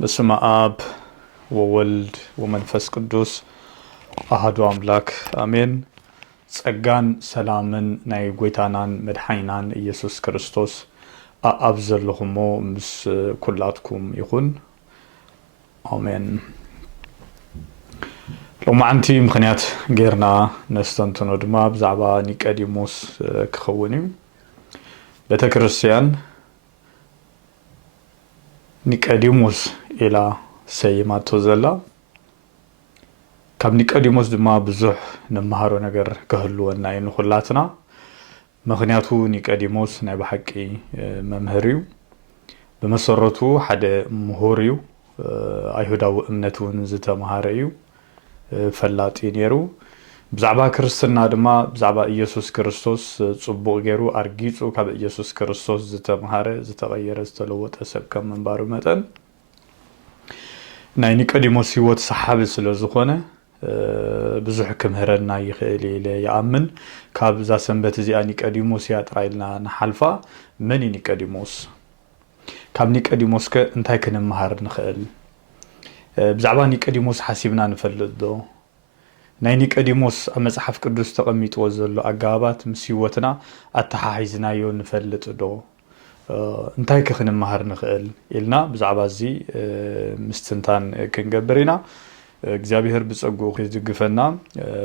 በስመ አብ ወወልድ ወመንፈስ ቅዱስ አሐዱ አምላክ አሜን። ጸጋን ሰላምን ናይ ጎይታናን መድኃኒናን ኢየሱስ ክርስቶስ ኣብ ዘለኹሞ ምስ ኩላትኩም ይኹን አሜን። ሎማዓንቲ ምክንያት ጌርና ነስተንትኖ ድማ ብዛዕባ ኒቆዲሞስ ክኸውን እዩ። ቤተ ክርስቲያን ኒቆዲሞስ ኢላ ሰይማቶ ዘላ ካብ ኒቆዲሞስ ድማ ብዙሕ ነመሃሮ ነገር ክህልወና እዩ ንኹላትና። ምክንያቱ ኒቆዲሞስ ናይ ብሓቂ መምህር እዩ። ብመሰረቱ ሓደ ምሁር እዩ። ኣይሁዳዊ እምነት እውን ዝተማሃረ እዩ። ፈላጢ ነይሩ። ብዛዕባ ክርስትና ድማ ብዛዕባ ኢየሱስ ክርስቶስ ጽቡቕ ገይሩ ኣርጊጹ ካብ ኢየሱስ ክርስቶስ ዝተማሃረ ዝተቐየረ ዝተለወጠ ሰብ ከም ምንባሩ መጠን ናይ ኒቆዲሞስ ህይወት ሰሓቢ ስለ ዝኾነ ብዙሕ ክምህረና ይኽእል ኢለ ይኣምን። ካብዛ ሰንበት እዚኣ ኒቆዲሞስ እያ ጥራይ ኢልና ንሓልፋ። መን እዩ ኒቆዲሞስ? ካብ ኒቆዲሞስ ከ እንታይ ክንመሃር ንኽእል? ብዛዕባ ኒቆዲሞስ ሓሲብና ንፈልጥ ዶ? ናይ ኒቆዲሞስ ኣብ መጽሓፍ ቅዱስ ተቐሚጥዎ ዘሎ ኣገባባት ምስ ህይወትና ኣተሓሒዝናዮ ንፈልጥ ዶ? እንታይ ክንመሃር ንኽእል ኢልና ብዛዕባ እዚ ምስትንታን ክንገብር ኢና። እግዚአብሔር ብጸጉኡ ዝግፈና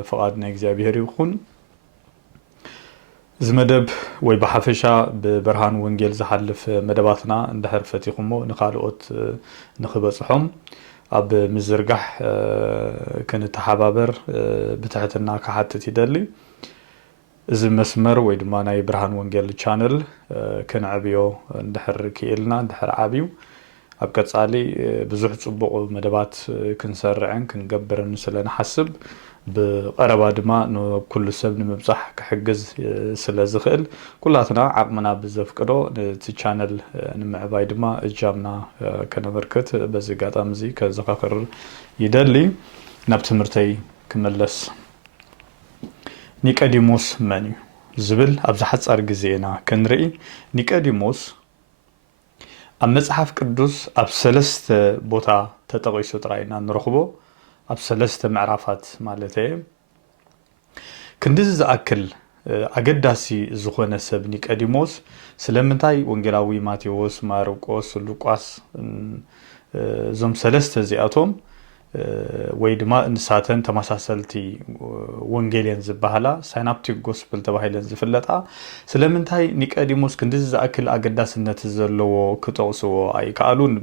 ፈቃድ ናይ እግዚአብሔር ይኹን። እዚ መደብ ወይ ብሓፈሻ ብብርሃን ወንጌል ዝሓልፍ መደባትና እንድሕር ፈቲኹሞ ንኻልኦት ንኽበጽሖም ኣብ ምዝርጋሕ ክንተሓባበር ብትሕትና ክሓትት ይደሊ። እዚ መስመር ወይ ድማ ናይ ብርሃን ወንጌል ቻነል ክንዕብዮ እንድሕር ክኢልና እንድሕር ዓብዩ ኣብ ቀጻሊ ብዙሕ ጽቡቕ መደባት ክንሰርዕን ክንገብርን ስለ ንሓስብ ብቐረባ ድማ ንኩሉ ሰብ ንምብጻሕ ክሕግዝ ስለ ዝኽእል ኩላትና ዓቕምና ብዘፍቅዶ ነቲ ቻነል ንምዕባይ ድማ እጃምና ከነበርክት በዚ ኣጋጣሚ እዚ ከዘኻኽር ይደሊ። ናብ ትምህርተይ ክመለስ። ኒቆዲሞስ መን እዩ ዝብል ኣብ ዝሓጻር ግዜና ክንርኢ። ኒቆዲሞስ ኣብ መጽሓፍ ቅዱስ ኣብ 3 ቦታ ተጠቒሱ ጥራይና ንረኽቦ። ኣብ 3 ምዕራፋት ማለት እዩ። ክንዲዚ ዝኣክል ኣገዳሲ ዝኾነ ሰብ ኒቆዲሞስ ስለምንታይ ወንጌላዊ ማቴዎስ፣ ማርቆስ፣ ሉቃስ እዞም 3 እዚኣቶም ወይ ድማ እንሳተን ተመሳሰልቲ ወንጌልን ዝበሃላ ሳይናፕቲክ ጎስፕል ተባሂለን ዝፍለጣ ስለምንታይ ኒቆዲሞስ ክንዲዚ ዝኣክል ኣገዳስነት ዘለዎ ክጠቕስዎ ኣይከኣሉን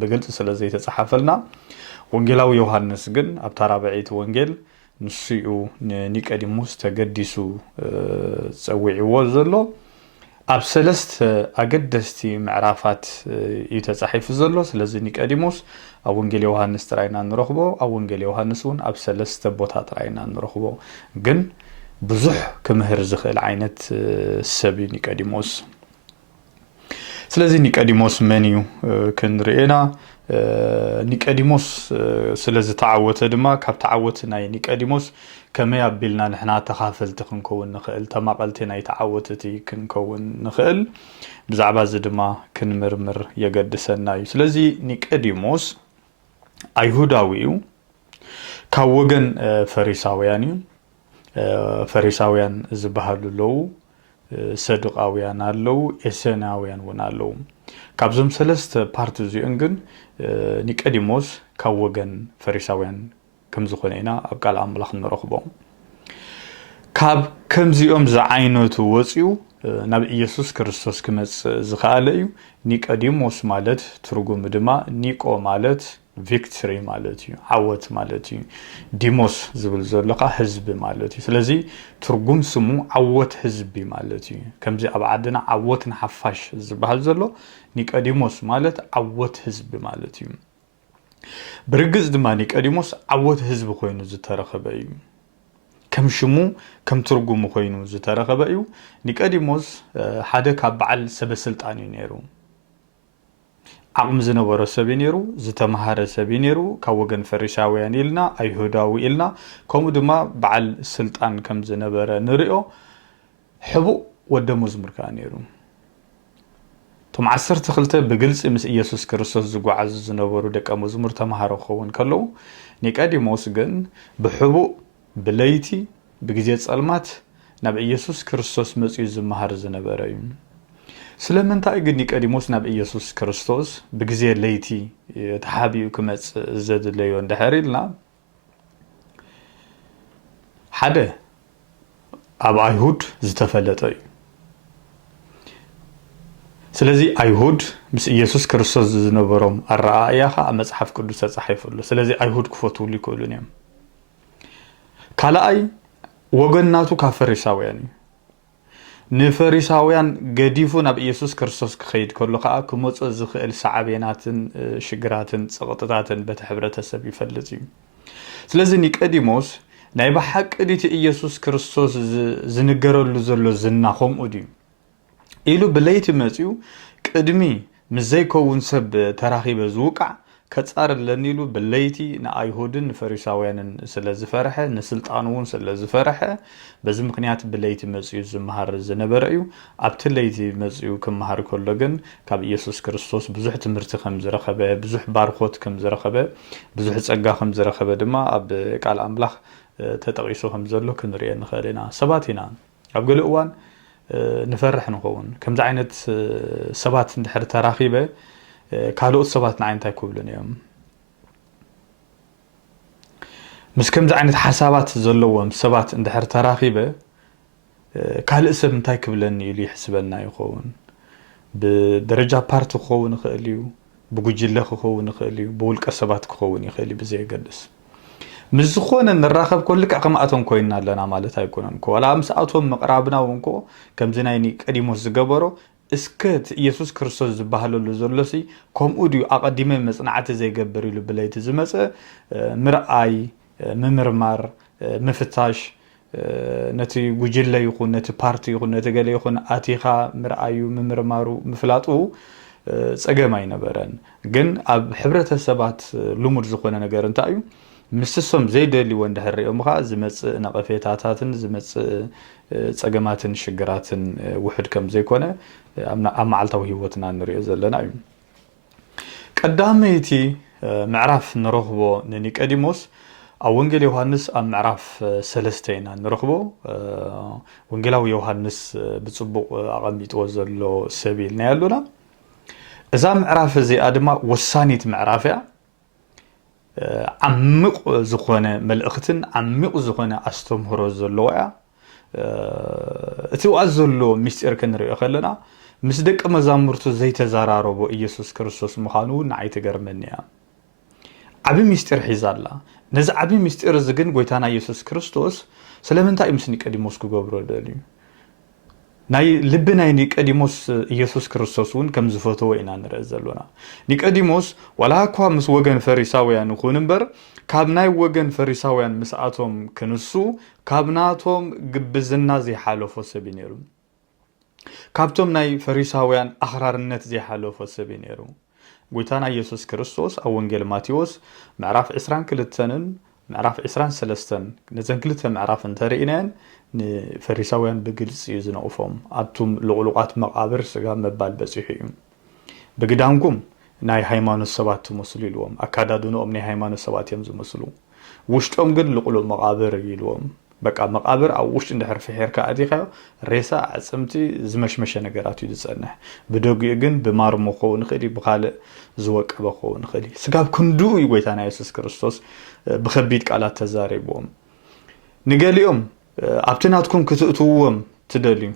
ብግልጽ ስለ ዘይተጻሓፈልና። ወንጌላዊ ዮሃንስ ግን ኣብ ታራብዒት ወንጌል ንስኡ ኒቆዲሞስ ተገዲሱ ፀዊዕዎ ዘሎ ኣብ 3 ኣገደስቲ ምዕራፋት እዩ ተጻሒፉ ዘሎ። ስለዚ ኒቆዲሞስ ኣብ ወንጌል ዮሃንስ ጥራይና ንረኽቦ፣ ኣብ ወንጌል ዮሃንስ እውን ኣብ 3 ቦታ ጥራይና ንረኽቦ። ግን ብዙሕ ክምህር ዝኽእል ዓይነት ሰብ እዩ ኒቆዲሞስ። ስለዚ ኒቆዲሞስ መን እዩ ክንርኢና። ኒቆዲሞስ ስለ ዝተዓወተ ድማ ካብ ተዓወት ናይ ኒቆዲሞስ ከመይ ኣቢልና ንሕና ተኻፈልቲ ክንከውን ንኽእል፣ ተማቐልቲ ናይ ተዓወትቲ ክንከውን ንኽእል ብዛዕባ እዚ ድማ ክንምርምር የገድሰና እዩ። ስለዚ ኒቆዲሞስ ኣይሁዳዊ እዩ። ካብ ወገን ፈሪሳውያን እዩ። ፈሪሳውያን ዝበሃሉ ኣለዉ፣ ሰዱቃውያን ኣለዉ፣ ኤሴናውያን እውን ኣለዉ። ካብዞም 3 ፓርቲ እዚኦም ግን ኒቆዲሞስ ካብ ወገን ፈሪሳውያን ከም ዝኾነ ኢና ኣብ ቃል ኣምላኽ ንረኽቦ። ካብ ከምዚኦም ዝዓይነቱ ወፂኡ ናብ ኢየሱስ ክርስቶስ ክመጽእ ዝኸኣለ እዩ። ኒቆዲሞስ ማለት ትርጉሙ ድማ ኒቆ ማለት ቪክትሪ ማለት እዩ፣ ዓወት ማለት እዩ። ዲሞስ ዝብል ዘለካ ህዝቢ ማለት እዩ። ስለዚ ትርጉም ስሙ ዓወት ህዝቢ ማለት እዩ። ከምዚ ኣብ ዓድና ዓወትን ሓፋሽ ዝበሃል ዘሎ ኒቆዲሞስ ማለት ዓወት ህዝቢ ማለት እዩ። ብርግጽ ድማ ኒቆዲሞስ ዓወት ህዝቢ ኮይኑ ዝተረኸበ እዩ። ከም ሽሙ ከም ትርጉሙ ኮይኑ ዝተረኸበ እዩ። ኒቆዲሞስ ሓደ ካብ በዓል ሰበስልጣን እዩ ነይሩ። ዓቕሚ ዝነበሮ ሰብ ነይሩ፣ ዝተማሃረ ሰብ ነይሩ። ካብ ወገን ፈሪሳውያን ኢልና ኣይሁዳዊ ኢልና ከምኡ ድማ በዓል ስልጣን ከም ዝነበረ ንሪኦ። ሕቡእ ወደ መዝሙር ከዓ ነይሩ። ቶም 12 ብግልጽ ምስ ኢየሱስ ክርስቶስ ዝጓዓዙ ዝነበሩ ደቀ መዝሙር ተማሃሮ ክኸውን ከለዉ ኒቆዲሞስ ግን ብሕቡእ ብለይቲ ብግዜ ጸልማት ናብ ኢየሱስ ክርስቶስ መጽኡ ዝመሃር ዝነበረ እዩ ስለምንታይ ግን ኒቆዲሞስ ናብ ኢየሱስ ክርስቶስ ብግዜ ለይቲ ተሓቢኡ ክመጽእ ዘድለዮ እንድሕር ኢልና ሓደ ኣብ ኣይሁድ ዝተፈለጠ እዩ ስለዚ ኣይሁድ ምስ ኢየሱስ ክርስቶስ ዝነበሮም ኣረኣእያኻ ኣብ መጽሓፍ ቅዱስ ተጻሒፉሉ ስለዚ ኣይሁድ ክፈትውሉ ይክእሉን እዮም ካልኣይ ወገናቱ ካብ ፈሪሳውያን እዩ ንፈሪሳውያን ገዲፉ ናብ ኢየሱስ ክርስቶስ ክኸይድ ከሎ ከዓ ክመጽእ ዝኽእል ሰዓቤናትን ሽግራትን ፀቕጥታትን በቲ ሕብረተሰብ ይፈልጥ እዩ ስለዚ ኒቆዲሞስ ናይ ብሓቂ ዲቲ ኢየሱስ ክርስቶስ ዝንገረሉ ዘሎ ዝና ከምኡ ድዩ ኢሉ ብለይቲ መጽኡ ቅድሚ ምስ ዘይከውን ሰብ ተራኺበ ዝውቃዕ ከጻርለኒ ኢሉ ብለይቲ ንኣይሁድን ንፈሪሳውያንን ስለ ዝፈርሐ ንስልጣን እውን ስለ ዝፈርሐ በዚ ምክንያት ብለይቲ መጽኡ ዝመሃር ዝነበረ እዩ ኣብቲ ለይቲ መጽኡ ክመሃር ከሎ ግን ካብ ኢየሱስ ክርስቶስ ብዙሕ ትምህርቲ ከም ዝረኸበ ብዙሕ ባርኮት ከም ዝረኸበ ብዙሕ ጸጋ ከም ዝረኸበ ድማ ኣብ ቃል ኣምላኽ ተጠቂሱ ከም ዘሎ ክንሪኦ ንኽእል ኢና ሰባት ኢና ኣብ ገለ እዋን ንፈርሕ ንኸውን ከምዚ ዓይነት ሰባት እንድሕር ተራኺበ ካልኦት ሰባት ንዓይ እንታይ ክብሉን እዮም ምስ ከምዚ ዓይነት ሓሳባት ዘለዎም ሰባት እንድሕር ተራኺበ ካልእ ሰብ እንታይ ክብለኒ ኢሉ ይሕስበና ይኸውን ብደረጃ ፓርቲ ክኸውን ይኽእል እዩ ብጉጅለ ክኸውን ይኽእል እዩ ብውልቀ ሰባት ክኸውን ይኽእል እዩ ብዘየገድስ ምስ ዝኾነ ንራኸብ ኮልክ ኣኸማእቶም ኮይና ኣለና ማለት ኣይኮነን ኮ ወላ ምስኣቶም ምቕራብና ወንኮ ከምዚ ናይ ኒቆዲሞስ ዝገበሮ እስከት ኢየሱስ ክርስቶስ ዝበሃለሉ ዘሎሲ ከምኡ ድዩ ኣቐዲመ መጽናዕቲ ዘይገበር ኢሉ ብለይቲ ዝመጸ ምርኣይ ምምርማር ምፍታሽ ነቲ ጉጅለ ይኹን ነቲ ፓርቲ ይኹን ነቲ ገለ ይኹን ኣቲኻ ምርኣዩ ምምርማሩ ምፍላጡ ጸገም ኣይነበረን ግን ኣብ ሕብረተሰባት ልሙድ ዝኾነ ነገር እንታይ እዩ ምስሶም ዘይደልይዎ እንድሕሪኦም ኸ ዝመጽእ ነቐፌታታትን ዝመጽእ ጸገማትን ሽግራትን ውሕድ ከም ዘይኮነ ኣብ መዓልታዊ ህይወትና ንሪኦ ዘለና እዩ ቀዳመይቲ ምዕራፍ ንረኽቦ ንኒቆዲሞስ ኣብ ወንጌል ዮሐንስ ኣብ ምዕራፍ 3 ኢና ንረኽቦ ወንጌላዊ ዮሐንስ ብጽቡቕ ኣቐሚጥዎ ዘሎ ሰብ ኢልና ያሉና እዛ ምዕራፍ እዚኣ ድማ ወሳኒት ምዕራፍ እያ ዓሚቕ ዝኾነ መልእኽትን ዓሚቕ ዝኾነ ኣስተምህሮ ዘለዎ እያ እቲ ዋዝ ዘሎ ምስጢር ክንሪኦ ከለና ምስ ደቀ መዛሙርቱ ዘይተዘራረቦ ኢየሱስ ክርስቶስ ምዃኑ ንዓይ ትገርመኒ እያ ዓቢ ምስጢር ሒዛ ኣላ ነዚ ዓቢ ምስጢር እዚ ግን ጎይታና ኢየሱስ ክርስቶስ ስለምንታይ ምስ ኒቆዲሞስ ክገብሮ ደልዩ ናይ ልቢ ናይ ኒቆዲሞስ ኢየሱስ ክርስቶስ እውን ከም ዝፈተዎ ኢና ንርኢ ዘለና ኒቆዲሞስ ወላ እኳ ምስ ወገን ፈሪሳውያን ይኹን እምበር ካብ ናይ ወገን ፈሪሳውያን ምስኣቶም ክንሱ ካብ ናቶም ግብዝና ዘይሓለፎ ሰብ ነይሩ ካብቶም ናይ ፈሪሳውያን ኣኽራርነት ዘይሓለፎ ሰብ ነይሩ ጎይታና ኢየሱስ ክርስቶስ ኣብ ወንጌል ማቴዎስ ምዕራፍ 22ን ምዕራፍ 23 ነዘን ክልተ ምዕራፍ እንተሪእናን ንፈሪሳውያን ብግልጽ ዝነቕፎም ኣብቱም ልቑሉቓት መቃብር ስጋ መባል በፂሑ እዩ ብግዳንኩም ናይ ሃይማኖት ሰባት ትመስሉ ኢልዎም ኣካዳድኖኦም ናይ ሃይማኖት ሰባት እዮም ዝመስሉ ውሽጦም ግን ልቑሉቕ መቃብር ኢልዎም በቃ መቃብር ኣብ ውሽጢ እንድሕር ፍሒርካ ኣቲኻዮ ሬሳ ዓጽምቲ ዝመሽመሸ ነገራት እዩ ዝጸንሕ ብደጊኡ ግን ብማርሞ ክኸውን ይኽእል እዩ ብኻልእ ዝወቀበ ክኸውን ይኽእል እዩ ስጋብ ክንዱ እዩ ጎይታና ኢየሱስ ክርስቶስ ብከቢድ ቃላት ተዛሪቦም ንገሊኦም ኣብቲ ናትኩም ክትእትውዎም ትደልዩ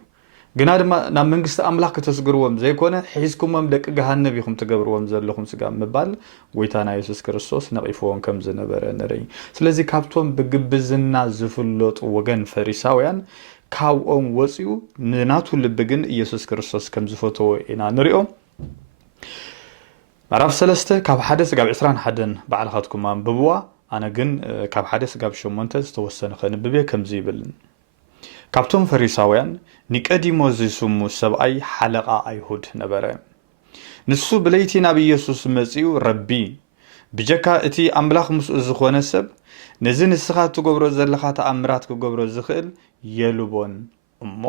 ግና ድማ ናብ መንግስቲ ኣምላኽ ከተስግርዎም ዘይኮነ ሒዝኩሞም ደቂ ገሃነብ ኢኹም ትገብርዎም ዘለኹም ስጋ ምባል ጎይታና ኢየሱስ ክርስቶስ ነቒፍዎም ከም ዝነበረ ንርኢ ስለዚ ካብቶም ብግብዝና ዝፍለጡ ወገን ፈሪሳውያን ካብኦም ወፂኡ ንናቱ ልቢ ግን ኢየሱስ ክርስቶስ ከም ዝፈተዎ ኢና ንሪኦ ምዕራፍ 3 ካብ 1 ስጋብ 21 ባዕልኻትኩም አንብብዋ ኣነ ግን ካብ 1 ስጋብ 8 ዝተወሰነ ከንብብ ከምዚ ይብል ካብቶም ፈሪሳውያን ኒቆዲሞስ ዝስሙ ሰብኣይ ሓለቓ ኣይሁድ ነበረ ንሱ ብለይቲ ናብ ኢየሱስ መጺኡ ረቢ ብጀካ እቲ ኣምላኽ ምስኡ ዝኾነ ሰብ ነዚ ንስኻ ትገብሮ ዘለኻ ተኣምራት ክገብሮ ዝኽእል የልቦን እሞ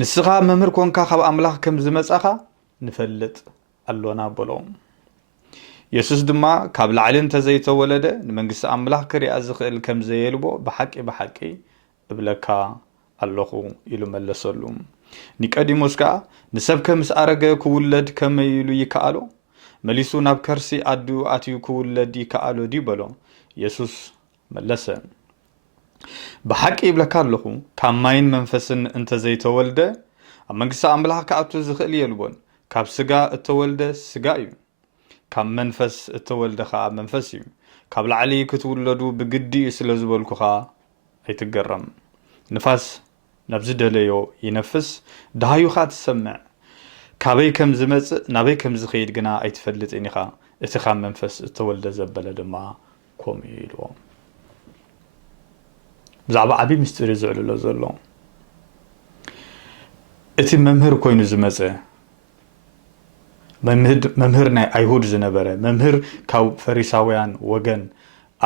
ንስኻ መምህር ኮንካ ካብ ኣምላኽ ከም ዝመጻኻ ንፈልጥ ኣሎና በሎም ኢየሱስ ድማ ካብ ላዕሊ እንተዘይተወለደ ንመንግስቲ ኣምላኽ ክሪኣ ዝኽእል ከም ዘየልቦ ብሓቂ እብለካ ኣለኹ ኢሉ መለሰሉ ኒቆዲሞስ ከዓ ንሰብ ከምስ ኣረገ ክውለድ ከመይ ኢሉ ይከኣሎ መሊሱ ናብ ከርሲ ኣድኡ ኣትዩ ክውለድ ይከኣሎ ዲ በሎ ኢየሱስ መለሰ ብሓቂ ይብለካ ኣለኹ ካብ ማይን መንፈስን እንተዘይተወልደ ኣብ መንግስቲ ኣምላኽ ከኣቱ ዝኽእል የልቦን ካብ ስጋ እተወልደ ስጋ እዩ ካብ መንፈስ እተወልደ ከዓ መንፈስ እዩ ካብ ላዕሊ ክትውለዱ ብግዲ ስለ ዝበልኩኻ ኣይትገረም ንፋስ ናብ ዝደለዮ ይነፍስ ዳሃዩኻ ትሰምዕ ካበይ ከም ዝመጽእ ናበይ ከም ዝኸይድ ግና ኣይትፈልጥን ኢኻ እቲ ካብ መንፈስ እተወልደ ዘበለ ድማ ከምኡ ኢልዎ ብዛዕባ ዓቢ ምስጢር ዝዕልሎ ዘሎ እቲ መምህር ኮይኑ ዝመጸ መምህር ናይ ኣይሁድ ዝነበረ መምህር ካብ ፈሪሳውያን ወገን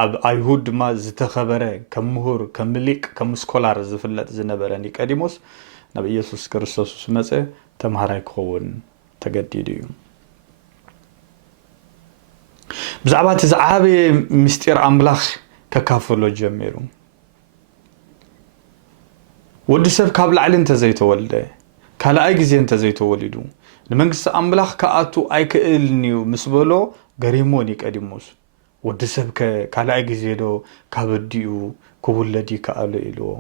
ኣብ ኣይሁድ ድማ ዝተኸበረ ከም ምሁር ከም ሊቅ ከም ስኮላር ዝፍለጥ ዝነበረ ኒቆዲሞስ ናብ ኢየሱስ ክርስቶስ መጸ ተምሃራይ ክኸውን ተገዲዱ እዩ ብዛዕባ እቲ ዝዓበየ ምስጢር ኣምላኽ ከካፍሎ ጀሚሩ ወዲ ሰብ ካብ ላዕሊ እንተዘይተወልደ ካልኣይ ግዜ እንተዘይተወሊዱ ንመንግስቲ ኣምላኽ ከኣቱ ኣይክእልን እዩ ምስ በሎ ገሪሞ ኒቆዲሞስ ወዲ ሰብ ካልኣይ ግዜ ዶ ካብ ኣዲኡ ክውለድ ይከኣሎ ኢልዎ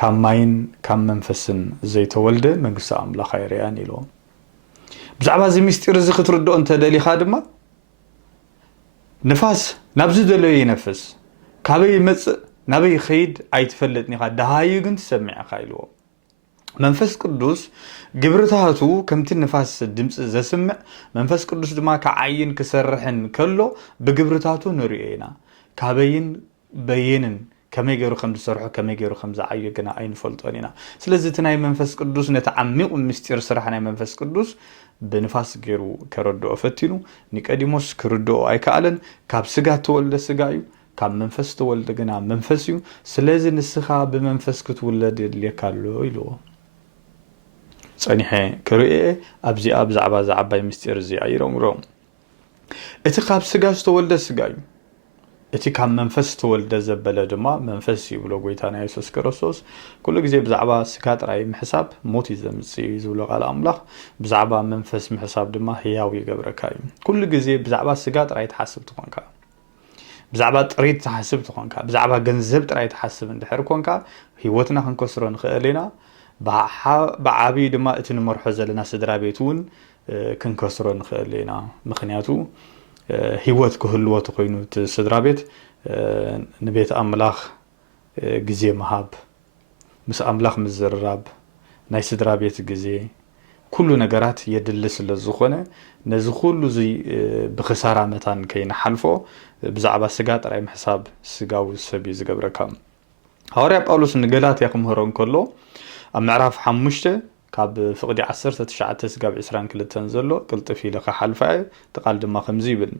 ካብ ማይን ካብ መንፈስን ዘይተወልደ መንግስቲ ኣምላኽ ኣይርኣን ኢልዎ ብዛዕባ እዚ ምስጢር እዚ ክትርድኦ እንተደሊኻ ድማ ንፋስ ናብ ዝደለዮ ይነፍስ ካበይ ይመጽእ ናበይ ይኸይድ ኣይትፈልጥን ኢኻ ዳሃዩ ግን ትሰምዕ ኢኻ ኢልዎ መንፈስ ቅዱስ ግብርታቱ ከምቲ ንፋስ ድምጽ ዘስምዕ መንፈስ ቅዱስ ድማ ከዓይን ክሰርሕን ከሎ ብግብርታቱ ንሪኦ ኢና ካበይን በየንን ከመይ ገይሩ ከም ዝሰርሖ ከመይ ገይሩ ከም ዝዓዩ ግና ኣይንፈልጦን ኢና ስለዚ እቲ ናይ መንፈስ ቅዱስ ነቲ ዓሚቕ ምስጢር ስራሕ ናይ መንፈስ ቅዱስ ብንፋስ ገይሩ ከረድኦ ፈቲኑ ኒቆዲሞስ ክርድኦ ኣይከኣለን ካብ ስጋ ተወልደ ስጋ እዩ ካብ መንፈስ ተወልደ ግና መንፈስ እዩ ስለዚ ንስኻ ብመንፈስ ክትውለድ የድልየካ ኣሎ ኢልዎ ጸኒሐ ክርኤ ኣብዚኣ ብዛዕባ ዝዓባይ ምስጢር እዚ ኣይረምሮ እቲ ካብ ስጋ ዝተወልደ ስጋ እዩ እቲ ካብ መንፈስ ተወልደ ዘበለ ድማ መንፈስ ይብሎ ጎይታና ኢየሱስ ክርስቶስ ኩሉ ግዜ ብዛዕባ ስጋ ጥራይ ምሕሳብ ሞት ዘምጽእ ዝብሎ ቃል ኣምላኽ ብዛዕባ መንፈስ ምሕሳብ ድማ ህያው ይገብረካ እዩ ኩሉ ግዜ ብዛዕባ ስጋ ጥራይ ተሓስብ ትኾንካ ብዛዕባ ጥሪት ተሓስብ ትኾንካ ብዛዕባ ገንዘብ ጥራይ ተሓስብ እንድሕር ኮንካ ህይወትና ክንከስሮ ንኽእል ኢና ብዓብዪ ድማ እቲ ንመርሖ ዘለና ስድራ ቤት እውን ክንከስሮ ንኽእል ኢና ምክንያቱ ህይወት ክህልዎ ተኮይኑ እቲ ስድራ ቤት ንቤት ኣምላኽ ግዜ መሃብ ምስ ኣምላኽ ምዝርራብ ናይ ስድራ ቤት ግዜ ኩሉ ነገራት የድሊ ስለ ዝኾነ ነዚ ኩሉ እዚ ብኽሳራ መታን ከይነሓልፎ ብዛዕባ ስጋ ጥራይ ምሕሳብ ስጋዊ ሰብ እዩ ዝገብረካ ሐዋርያ ጳውሎስ ንገላትያ ክምህሮ እንከሎ ኣብ ምዕራፍ 5 ካብ ፍቕዲ 19 ስጋብ 22 ዘሎ ቅልጥፍ ኢለ ክሓልፋ ተቃል ድማ ከምዚ ይብል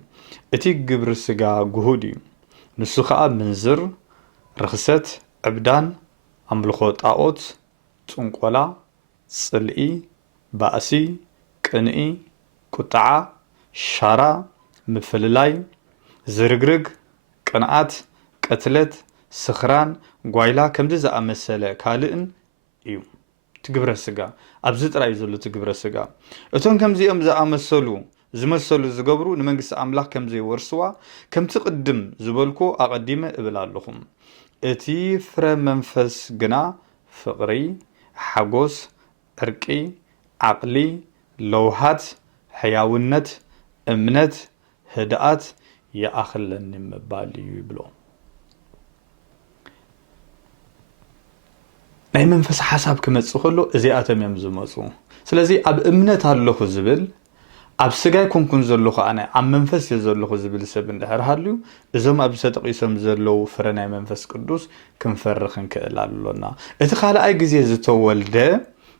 እቲ ግብሪ ስጋ ጉሁድ እዩ ንሱ ከዓ ምንዝር ርክሰት ዕብዳን ኣምልኾ ጣዖት ጽንቆላ ጽልኢ ባእሲ ቅንኢ ቁጣዓ ሻራ ምፍልላይ ዝርግርግ ቅንዓት ቀትለት ስኽራን ጓይላ ከምዚ ዝኣመሰለ ካልእን እዩ ትግብረ ስጋ ኣብዚ ጥራይ ዘሎ ትግብረ ስጋ እቶም ከምዚኦም ዝመሰሉ ዝገብሩ ንመንግስቲ ኣምላኽ ከምዘይወርስዋ ከምቲ ቅድም ዝበልኩ ኣቐዲመ እብል ኣለኹም እቲ ፍረ መንፈስ ግና ፍቕሪ ሓጎስ ዕርቂ ዓቕሊ ለውሃት ሕያውነት እምነት ህድኣት የኣኽለኒ ምባል እዩ ይብሎ ናይ መንፈስ ሓሳብ ክመጽእ ከሎ እዚኣቶም እዮም ዝመጹ ስለዚ ኣብ እምነት ኣለኹ ዝብል ኣብ ስጋይ ኮንኩን ዘለኹ ኣነ ኣብ መንፈስ ዘለኹ ዝብል ሰብ እንድሕር ሃልዩ እዞም ኣብ ተጠቂሶም ዘለው ፍረ ናይ መንፈስ ቅዱስ ክንፈርኽ እንክእል ኣለና እቲ ካልኣይ ግዜ ዝተወልደ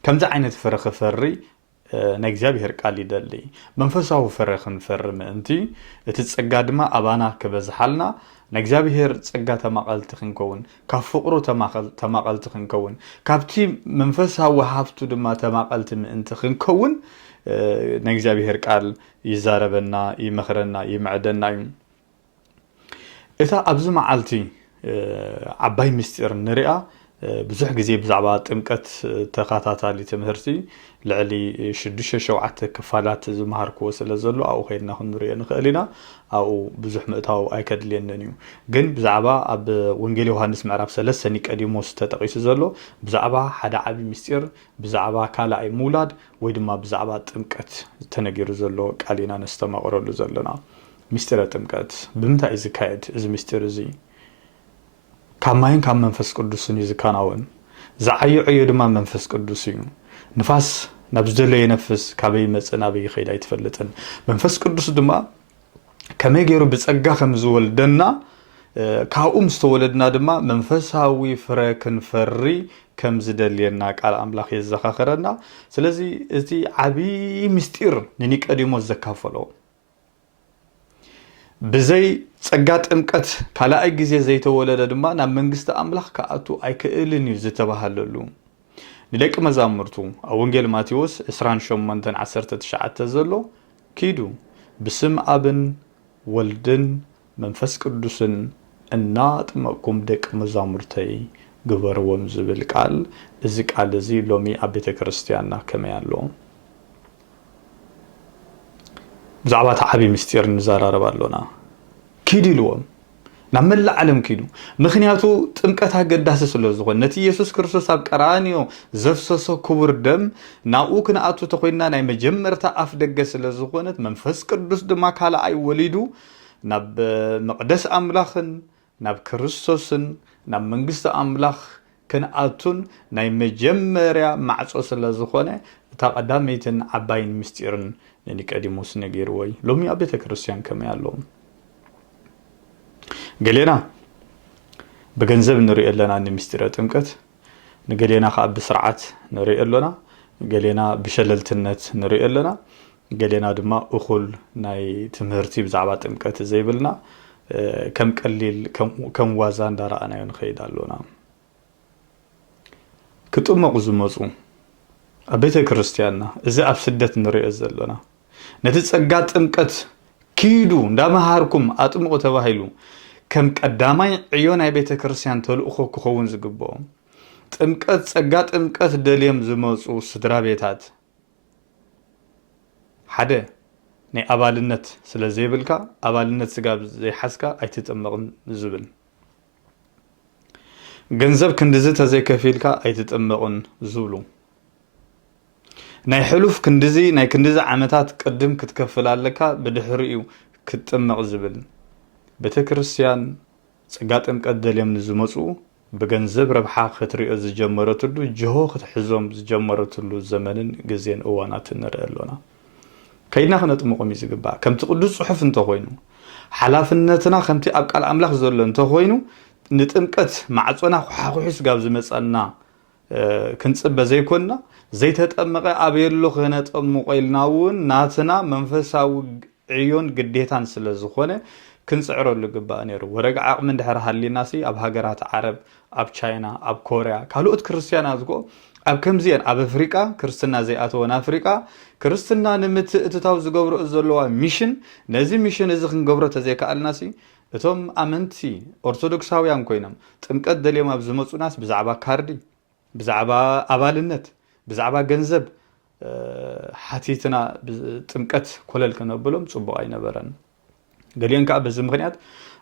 ከምዚ ዓይነት ፍረ ክፈሪ ናይ እግዚአብሔር ቃል ይደሊ መንፈሳዊ ፍረ ክንፈሪ ምእንቲ እቲ ጸጋ ድማ ኣባና ክበዝሓልና نجزابير ጸጋ ተማቀልት ክንከውን ካብ ፍቅሩ ተማቀልት ክንከውን ካብቲ መንፈሳዊ ወሃብቱ ድማ ተማቀልት ምእንቲ ክንከውን ነግዚኣብሔር ቃል ይዛረበና ይመኽረና ይምዕደና እዩ እታ ኣብዚ መዓልቲ ዓባይ ምስጢር ንሪኣ ብዙሕ ግዜ ብዛዕባ ጥምቀት ተኸታታሊ ትምህርቲ ልዕሊ 6-7 ክፋላት ዝመሃርክዎ ስለ ዘሎ ኣብኡ ከይድና ክንሪኦ ንኽእል ኢና ኣብኡ ብዙሕ ምእታው ኣይከድልየንን እዩ ግን ብዛዕባ ኣብ ወንጌል ዮሃንስ ምዕራፍ 3 ኒቆዲሞስ ተጠቂሱ ዘሎ ብዛዕባ ሓደ ዓብይ ምስጢር ብዛዕባ ካልኣይ ምውላድ ወይ ድማ ብዛዕባ ጥምቀት ተነጊሩ ዘሎ ቃል ኢና ነስተማቕረሉ ዘለና ምስጢረ ጥምቀት ብምንታይ እዩ ዝካየድ እዚ ምስጢር እዚ ካብ ማይን ካብ መንፈስ ቅዱስን እዩ ዝከናወን ዝዓይዕዮ ድማ መንፈስ ቅዱስ እዩ ንፋስ ናብ ዝደለየ ነፍስ ካበይ መፅእ ናበይ ይኸይድ ኣይትፈልጥን መንፈስ ቅዱስ ድማ ከመይ ገይሩ ብጸጋ ከም ዝወልደና ካብኡ ምስተወለድና ድማ መንፈሳዊ ፍረ ክንፈሪ ከም ዝደልየና ቃል ኣምላኽ የዘኻኽረና ስለዚ እቲ ዓብይ ምስጢር ንኒቆዲሞስ ዘካፈሎ ብዘይ ጸጋ ጥምቀት ካልኣይ ግዜ ዘይተወለደ ድማ ናብ መንግስቲ ኣምላኽ ከኣቱ ኣይክእልን እዩ ዝተባሃለሉ ንደቂ መዛሙርቱ ኣብ ወንጌል ማቴዎስ 28:19 ዘሎ ኪዱ ብስም ኣብን ወልድን መንፈስ ቅዱስን እናጥመቅኩም ደቂ መዛሙርተይ ግበርዎም ዝብል ቃል እዚ ቃል እዚ ሎሚ ኣብ ቤተ ክርስቲያንና ከመይ ኣሎ ብዛዕባ ዓብይ ምስጢር ንዘራረብ ኣሎና ኪዱ ኢልዎም ናብ መላእ ዓለም ኪዱ ምክንያቱ ጥምቀት ኣገዳሲ ስለ ዝኾነ ነቲ ኢየሱስ ክርስቶስ ኣብ ቀራንዮ ዘፍሰሶ ክቡር ደም ናብኡ ክንኣቱ ተኮይንና ናይ መጀመርታ ኣፍ ደገ ስለ ዝኾነት መንፈስ ቅዱስ ድማ ካልኣይ ወሊዱ ናብ መቅደስ ኣምላኽን ናብ ክርስቶስን ናብ መንግስቲ ኣምላኽ ክንኣቱን ናይ መጀመርያ ማዕጾ ስለ ዝኾነ እታ ቀዳመይትን ዓባይን ምስጢርን ንኒቆዲሞስ ነጊርዎ ሎሚ ኣብ ቤተ ክርስቲያን ከመይ ኣሎ ገሌና በገንዘብ ንሪኦ ኣለና ንምስጢረ ጥምቀት ንገሌና ከዓ ብስርዓት ንሪኦ ኣለና ገሌና ብሸለልትነት ንሪኦ ኣለና ገሌና ድማ እኹል ናይ ትምህርቲ ብዛዕባ ጥምቀት ዘይብልና ከም ቀሊል ከም ዋዛ እንዳረኣናዮ ንኸይድ ኣለና ክጥመቑ ዝመፁ ኣብ ቤተ ክርስቲያንና እዚ ኣብ ስደት ንሪኦ ዘለና ነቲ ጸጋ ጥምቀት ኪዱ እንዳመሃርኩም ኣጥምቑ ተባሂሉ ከም ቀዳማይ ዕዮ ናይ ቤተ ክርስቲያን ተልእኾ ክኸውን ዝግብኦ ጥምቀት ጸጋ ጥምቀት ደልዮም ዝመፁ ስድራ ቤታት ሓደ ናይ ኣባልነት ስለ ዘይብልካ ኣባልነት ስጋብ ዘይሓስካ ኣይትጥመቕን ዝብል ገንዘብ ክንድዚ ተዘይከፊልካ ኣይትጥመቕን ዝብሉ ናይ ሕሉፍ ክንድዚ ናይ ክንድዚ ዓመታት ቅድም ክትከፍል ኣለካ ብድሕሪኡ ክትጥመቕ ዝብል ቤተ ክርስቲያን ጸጋ ጥምቀት ደልዮም ዝመፁ በገንዘብ ረብሓ ክትሪኦ ዝጀመረትሉ ጅሆ ክትሕዞም ዝጀመረትሉ ዘመንን ግዜን እዋናትን ንርኢ ኣለና ከይድና ክነጥምቆም እዩ ዝግባእ ከምቲ ቅዱስ ጽሑፍ እንተኮይኑ ሓላፍነትና ከምቲ ኣብ ቃል ኣምላኽ ዘሎ እንተኮይኑ ንጥምቀት ማዕጾና ኩሓኩሒ ስጋብ ዝመፀና ክንጽበ ዘይኮንና ዘይተጠመቀ ኣብየሎ ክነጠምቆ ኢልና እውን ናትና መንፈሳዊ ዕዮን ግዴታን ስለ ዝኾነ ክንጽዕረሉ ግባእ ነይሩ ወረጋ ዓቕሚ እንድሕር ሃሊናሲ ኣብ ሃገራት ዓረብ ኣብ ቻይና ኣብ ኮርያ ካልኦት ክርስቲያናት ዝኮ ኣብ ከምዚአን ኣብ ኣፍሪቃ ክርስትና ዘይኣተወን ኣፍሪቃ ክርስትና ንምትእትታው ዝገብሮ ዘለዋ ሚሽን ነዚ ሚሽን እዚ ክንገብሮ ተዘይከኣልናሲ እቶም ኣመንቲ ኦርቶዶክሳውያን ኮይኖም ጥምቀት ደልዮም ኣብ ዝመፁናስ ብዛዕባ ካርዲ ብዛዕባ ኣባልነት ብዛዕባ ገንዘብ ሓቲትና ጥምቀት ኮለል ክነብሎም ጽቡቕ ኣይነበረን ገሊአን ከዓ በዚ ምክንያት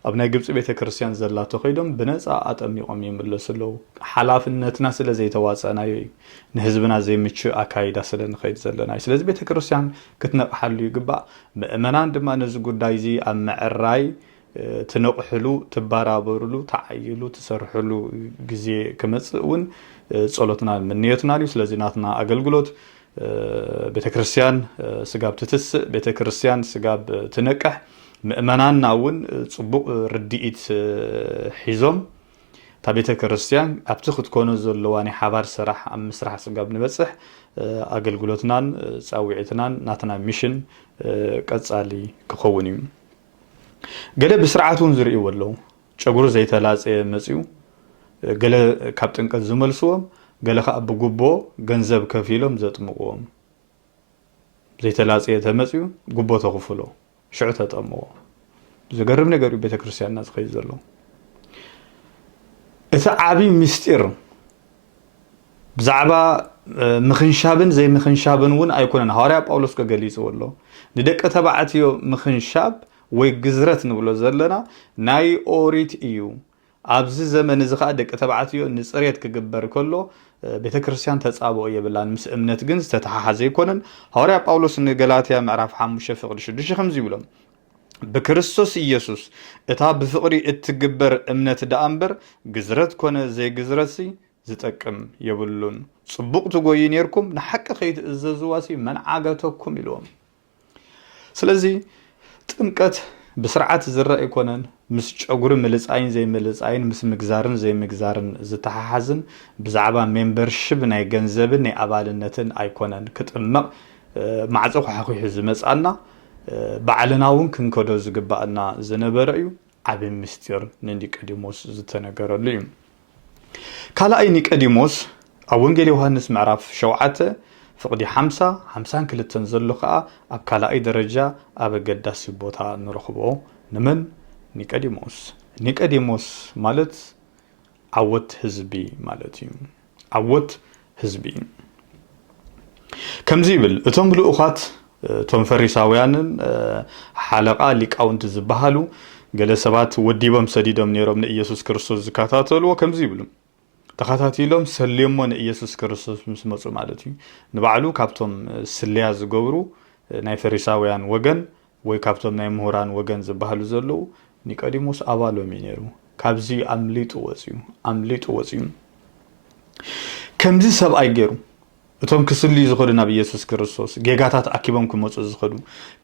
ኣብ ናይ ግብፂ ቤተ ክርስቲያን ዘላቶ ኮይዶም ብነፃ ኣጠሚቖም ይምለሱ ኣለዉ ሓላፍነትና ስለ ዘይተዋፀናዮ ንህዝብና ዘይምችእ ኣካይዳ ስለ ንኸይድ ዘለና ስለዚ ቤተ ክርስቲያን ክትነቕሓሉ ይግባእ ምእመናን ድማ ነዚ ጉዳይ እዚ ኣብ ምዕራይ ትነቕሕሉ ትባራበሩሉ ተዓይሉ ትሰርሕሉ ግዜ ክመፅእ እውን ጸሎትና ምንየትና እዩ ስለዚ ናትና ኣገልግሎት ቤተ ክርስቲያን ስጋብ ትትስእ ቤተ ክርስቲያን ስጋብ ትነቅሕ ምእመናንና እውን ጽቡቕ ርድኢት ሒዞም تا بيت كريستيان أبتخد كونه زلواني حبار سرح أم مسرح سجاب نبصح أقل قلتنان ساويتنان ناتنا ميشن كتصالي كخونيم قال بسرعة زرقي ولو ጨጉሩ ዘይተላጽየ መጽዩ ገለ ካብ ጥንቀት ዝመልስዎም ገለ ከዓ ብጉቦ ገንዘብ ከፊሎም ዘጥምቅዎም ዘይተላጽየ ተመጽዩ ጉቦ ተኽፍሎ ሽዑ ተጠምቆ ዝገርም ነገር እዩ ቤተክርስትያንና ዝኸይ ዘሎ እቲ ዓቢ ምስጢር ብዛዕባ ምኽንሻብን ዘይ ምኽንሻብን እውን ኣይኮነን ሐዋርያ ጳውሎስ ከገሊጽዎ ኣሎ ንደቀ ተባዕትዮ ምኽንሻብ ወይ ግዝረት ንብሎ ዘለና ናይ ኦሪት እዩ ኣብዚ ዘመን እዚ ከዓ ደቀ ተባዕትዮ ንጽሬት ክግበር ከሎ ቤተክርስትያን ተጻብኦ የብላን ምስ እምነት ግን ዝተተሓሓዘ ይኮነን ሐዋርያ ጳውሎስ ንገላትያ ምዕራፍ 5 ፍቅዲ 6 ከምዚ ይብሎም بكريستوس إيسوس إتا بفقري اتقبر امنت دا أمبر جزرت كونه زي جزرتي زتأكم يبلون صبوق تقوين يركم نحك خيت الززواسي من عاقتكم يلوم سلزي تنكت بسرعة زرق يكونن مس أقول ملص عين زي ملص عين مس مجزارن زي مجزارن زتححزن بزعبا ممبرشب ناي جنزبن ناي أبالنتن أيكونن كتأمق مع زوج حقي حزمت أنا بعلناون كنكدو زغبانا زنبرأيو عبي مستير نيقديموس زتنغرلو كالاي نيقديموس اونجيل يوحنس معرف شوعته فقدي 50 كلتن زلو خا اب كالاي درجه اب قداسي بوتا نرخبو نمن نيقديموس مالت عوت حزبي مالتي عوت حزبي كم زيبل اتم لؤخات توم فريساويانن حلقه ليقاونت زبحالو ገለ ሰባት ወዲቦም ሰዲዶም ነይሮም ንኢየሱስ ክርስቶስ ዝካታተልዎ ከምዚ ይብሉ ተኻታቲሎም ሰልየሞ ንኢየሱስ ክርስቶስ ምስ መጹ ማለት እዩ ንባዕሉ ካብቶም ስልያ ዝገብሩ ናይ ፈሪሳውያን ወገን ወይ ካብቶም ናይ ምሁራን ወገን ዝባሃሉ ዘለው ኒቆዲሞስ አባሎም ነይሩ ካብዚ አምሊጡ ወጽዩ ከምዚ ሰብኣይ ገይሩ እቶም ክስሊ ዝኸዱ ናብ ኢየሱስ ክርስቶስ ጌጋታት አኪቦም ክመጹ ዝኸዱ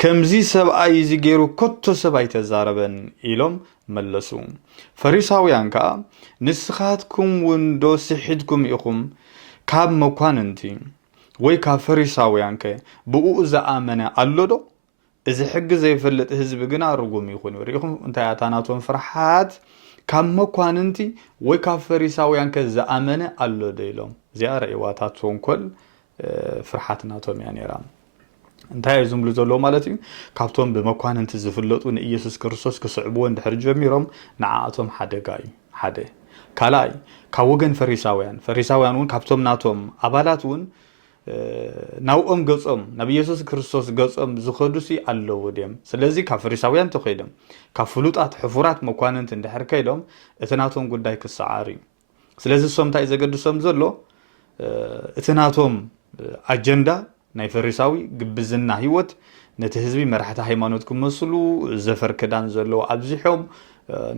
ከምዚ ሰብኣይ እዚ ገይሩ ኮቶ ሰብኣይ ተዛረበን ኢሎም መለሱ ፈሪሳውያን ከዓ ንስኻትኩም ወንዶ ስሒድኩም ኢኹም ካብ መኳንንቲ ወይ ካብ ፈሪሳውያን ከ ብኡ ዝኣመነ ኣሎዶ እዚ ሕጊ ዘይፈልጥ ህዝቢ ግና ርጉም ይኹን ይሪኹም እንታይ ኣታናቶም ፍርሓት ካብ መኳንንቲ ወይ ካብ ፈሪሳውያን ከ ዝኣመነ ኣሎዶ ኢሎም እዚኣ ርእይዋታቶም ኮል ፍርሓትናቶም ያ ነይራ እንታይ ዝምሉ ዘሎ ማለት እዩ ካብቶም በመኳንንቲ ዝፍለጡ ንኢየሱስ ክርስቶስ ክስዕብዎ እንድሕር ጀሚሮም ንዓኣቶም ሓደጋ እዩ ሓደ ካላይ ካብ ወገን ፈሪሳውያን ውን ካብቶም ናቶም አባላት ውን ናውኦም ገጾም ናብ ኢየሱስ ክርስቶስ ገጾም ዝኸዱሲ ኣለዎ ደም ስለዚህ ካብ ፈሪሳውያን ተኸይዶም ካብ ፍሉጣት ሕፉራት መኳንንቲ እንድሕር ከይዶም እቲ ናቶም ጉዳይ ክሰዓር እዩ ስለዚህ ሶምታይ ዘገድሶም ዘሎ እቲ ናቶም አጀንዳ ናይ ፈሪሳዊ ግብዝና ህይወት ነቲ ህዝቢ መራሕቲ ሃይማኖት ክመስሉ ዘፈር ክዳን ዘሎ ኣብዚሖም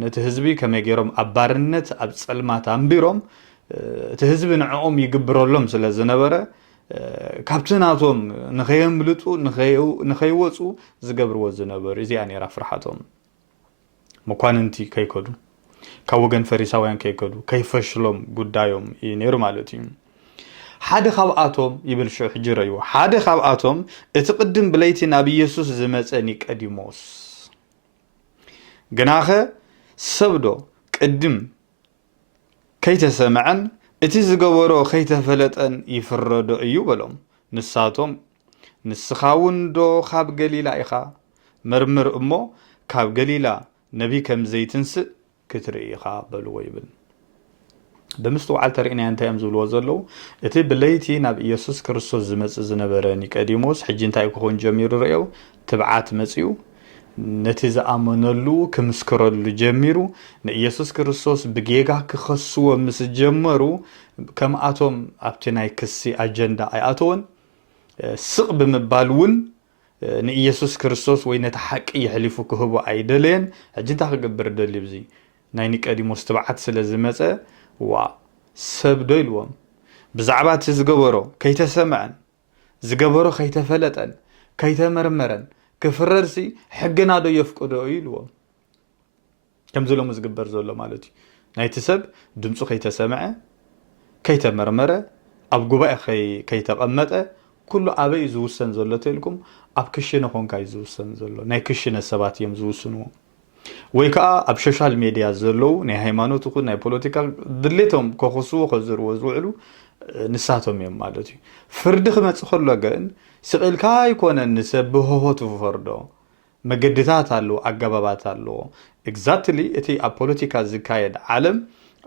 ነቲ ህዝቢ ከመገሮም አባርነት ኣብ ጸልማት ኣምቢሮም እቲ ህዝቢ ንዕኦም ይግብረሎም ስለ ዝነበረ ካብቲ ናቶም ንኸየምልጡ ንኸይወጹ ዝገብርዎ ዝነበሩ እዚኣ ነይራ ፍርሓቶም መኳንንቲ ከይከዱ ካብ ወገን ፈሪሳውያን ከይከዱ ከይፈሽሎም ጉዳዮም ነይሩ ማለት እዩ ሓደ ካብኣቶም ይብል ሹሕ ጅረዩ ሓደ ካብኣቶም እቲ ቅድም ብለይቲ ናብ ኢየሱስ ዝመጸ ኒቆዲሞስ ገናኸ ሰብዶ ቅድም ከይተሰምዐን እቲ ዝገበሮ ከይተፈለጠን ይፍረዶ እዩ በሎም ንሳቶም ንስኻውንዶ ካብ ገሊላ ኢኻ መርምር እሞ ካብ ገሊላ ነቢ ከም ዘይትንስእ ክትርኢ ኢኻ በልዎ ይብል በምስተውዓል ተርእና እንታይ ዝብልዎ ዘለው እቲ ብለይቲ ናብ ኢየሱስ ክርስቶስ ዝመጽእ ዝነበረ ኒቆዲሞስ ሕጂ እንታይ ክኾን ጀሚሩ ርእዮ ትብዓት መጽዩ ነቲ ዝኣመነሉ ክምስክረሉ ጀሚሩ ንኢየሱስ ክርስቶስ ብጌጋ ክኸስዎ ምስ ጀመሩ ከምኣቶም ኣብቲ ናይ ክሲ አጀንዳ ኣይኣተወን ስቕ ብምባል ውን ንኢየሱስ ክርስቶስ ወይ ነቲ ሓቂ ይሕሊፉ ክህቡ ኣይደለየን ሕጂ እንታይ ክገብር ደሊ ብዚ ናይ ኒቆዲሞስ ትብዓት ስለ ዝመጸ ዋ ሰብዶ ኢልዎም ብዛዕባ እቲ ዝገበሮ ከይተሰምዐን ዝገበሮ ከይተፈለጠን ከይተመርመረን ክፍረድሲ ሕግና ዶ የፍቅዶ ኢልዎም ከም ዘሎም ዝግበር ዘሎ ማለት እዩ ናይቲ ሰብ ድምፁ ከይተሰምዐ ከይተመርመረ ኣብ ጉባኤ ከይተቐመጠ ኩሉ ኣበይ ዝውሰን ዘሎ ተልኩም ኣብ ክሽነ ኾንካ ዝውሰን ዘሎ ናይ ክሽነ ሰባት እዮም ዝውስንዎ ወይ ከዓ ኣብ ሶሻል ሚድያ ዘለው ናይ ሃይማኖት ይኹን ናይ ፖለቲካ ድሌቶም ከኽስዎ ከዝርዎ ዝውዕሉ ንሳቶም እዮም ማለት እዩ ፍርዲ ክመጽእ ከሎ ግን ስቕልካ ኣይኮነን ንሰብ ብሆሆት ፍርዶ መገድታት ኣለዎ ኣገባባት ኣለዎ ኤግዛክትሊ እቲ ኣብ ፖለቲካ ዝካየድ ዓለም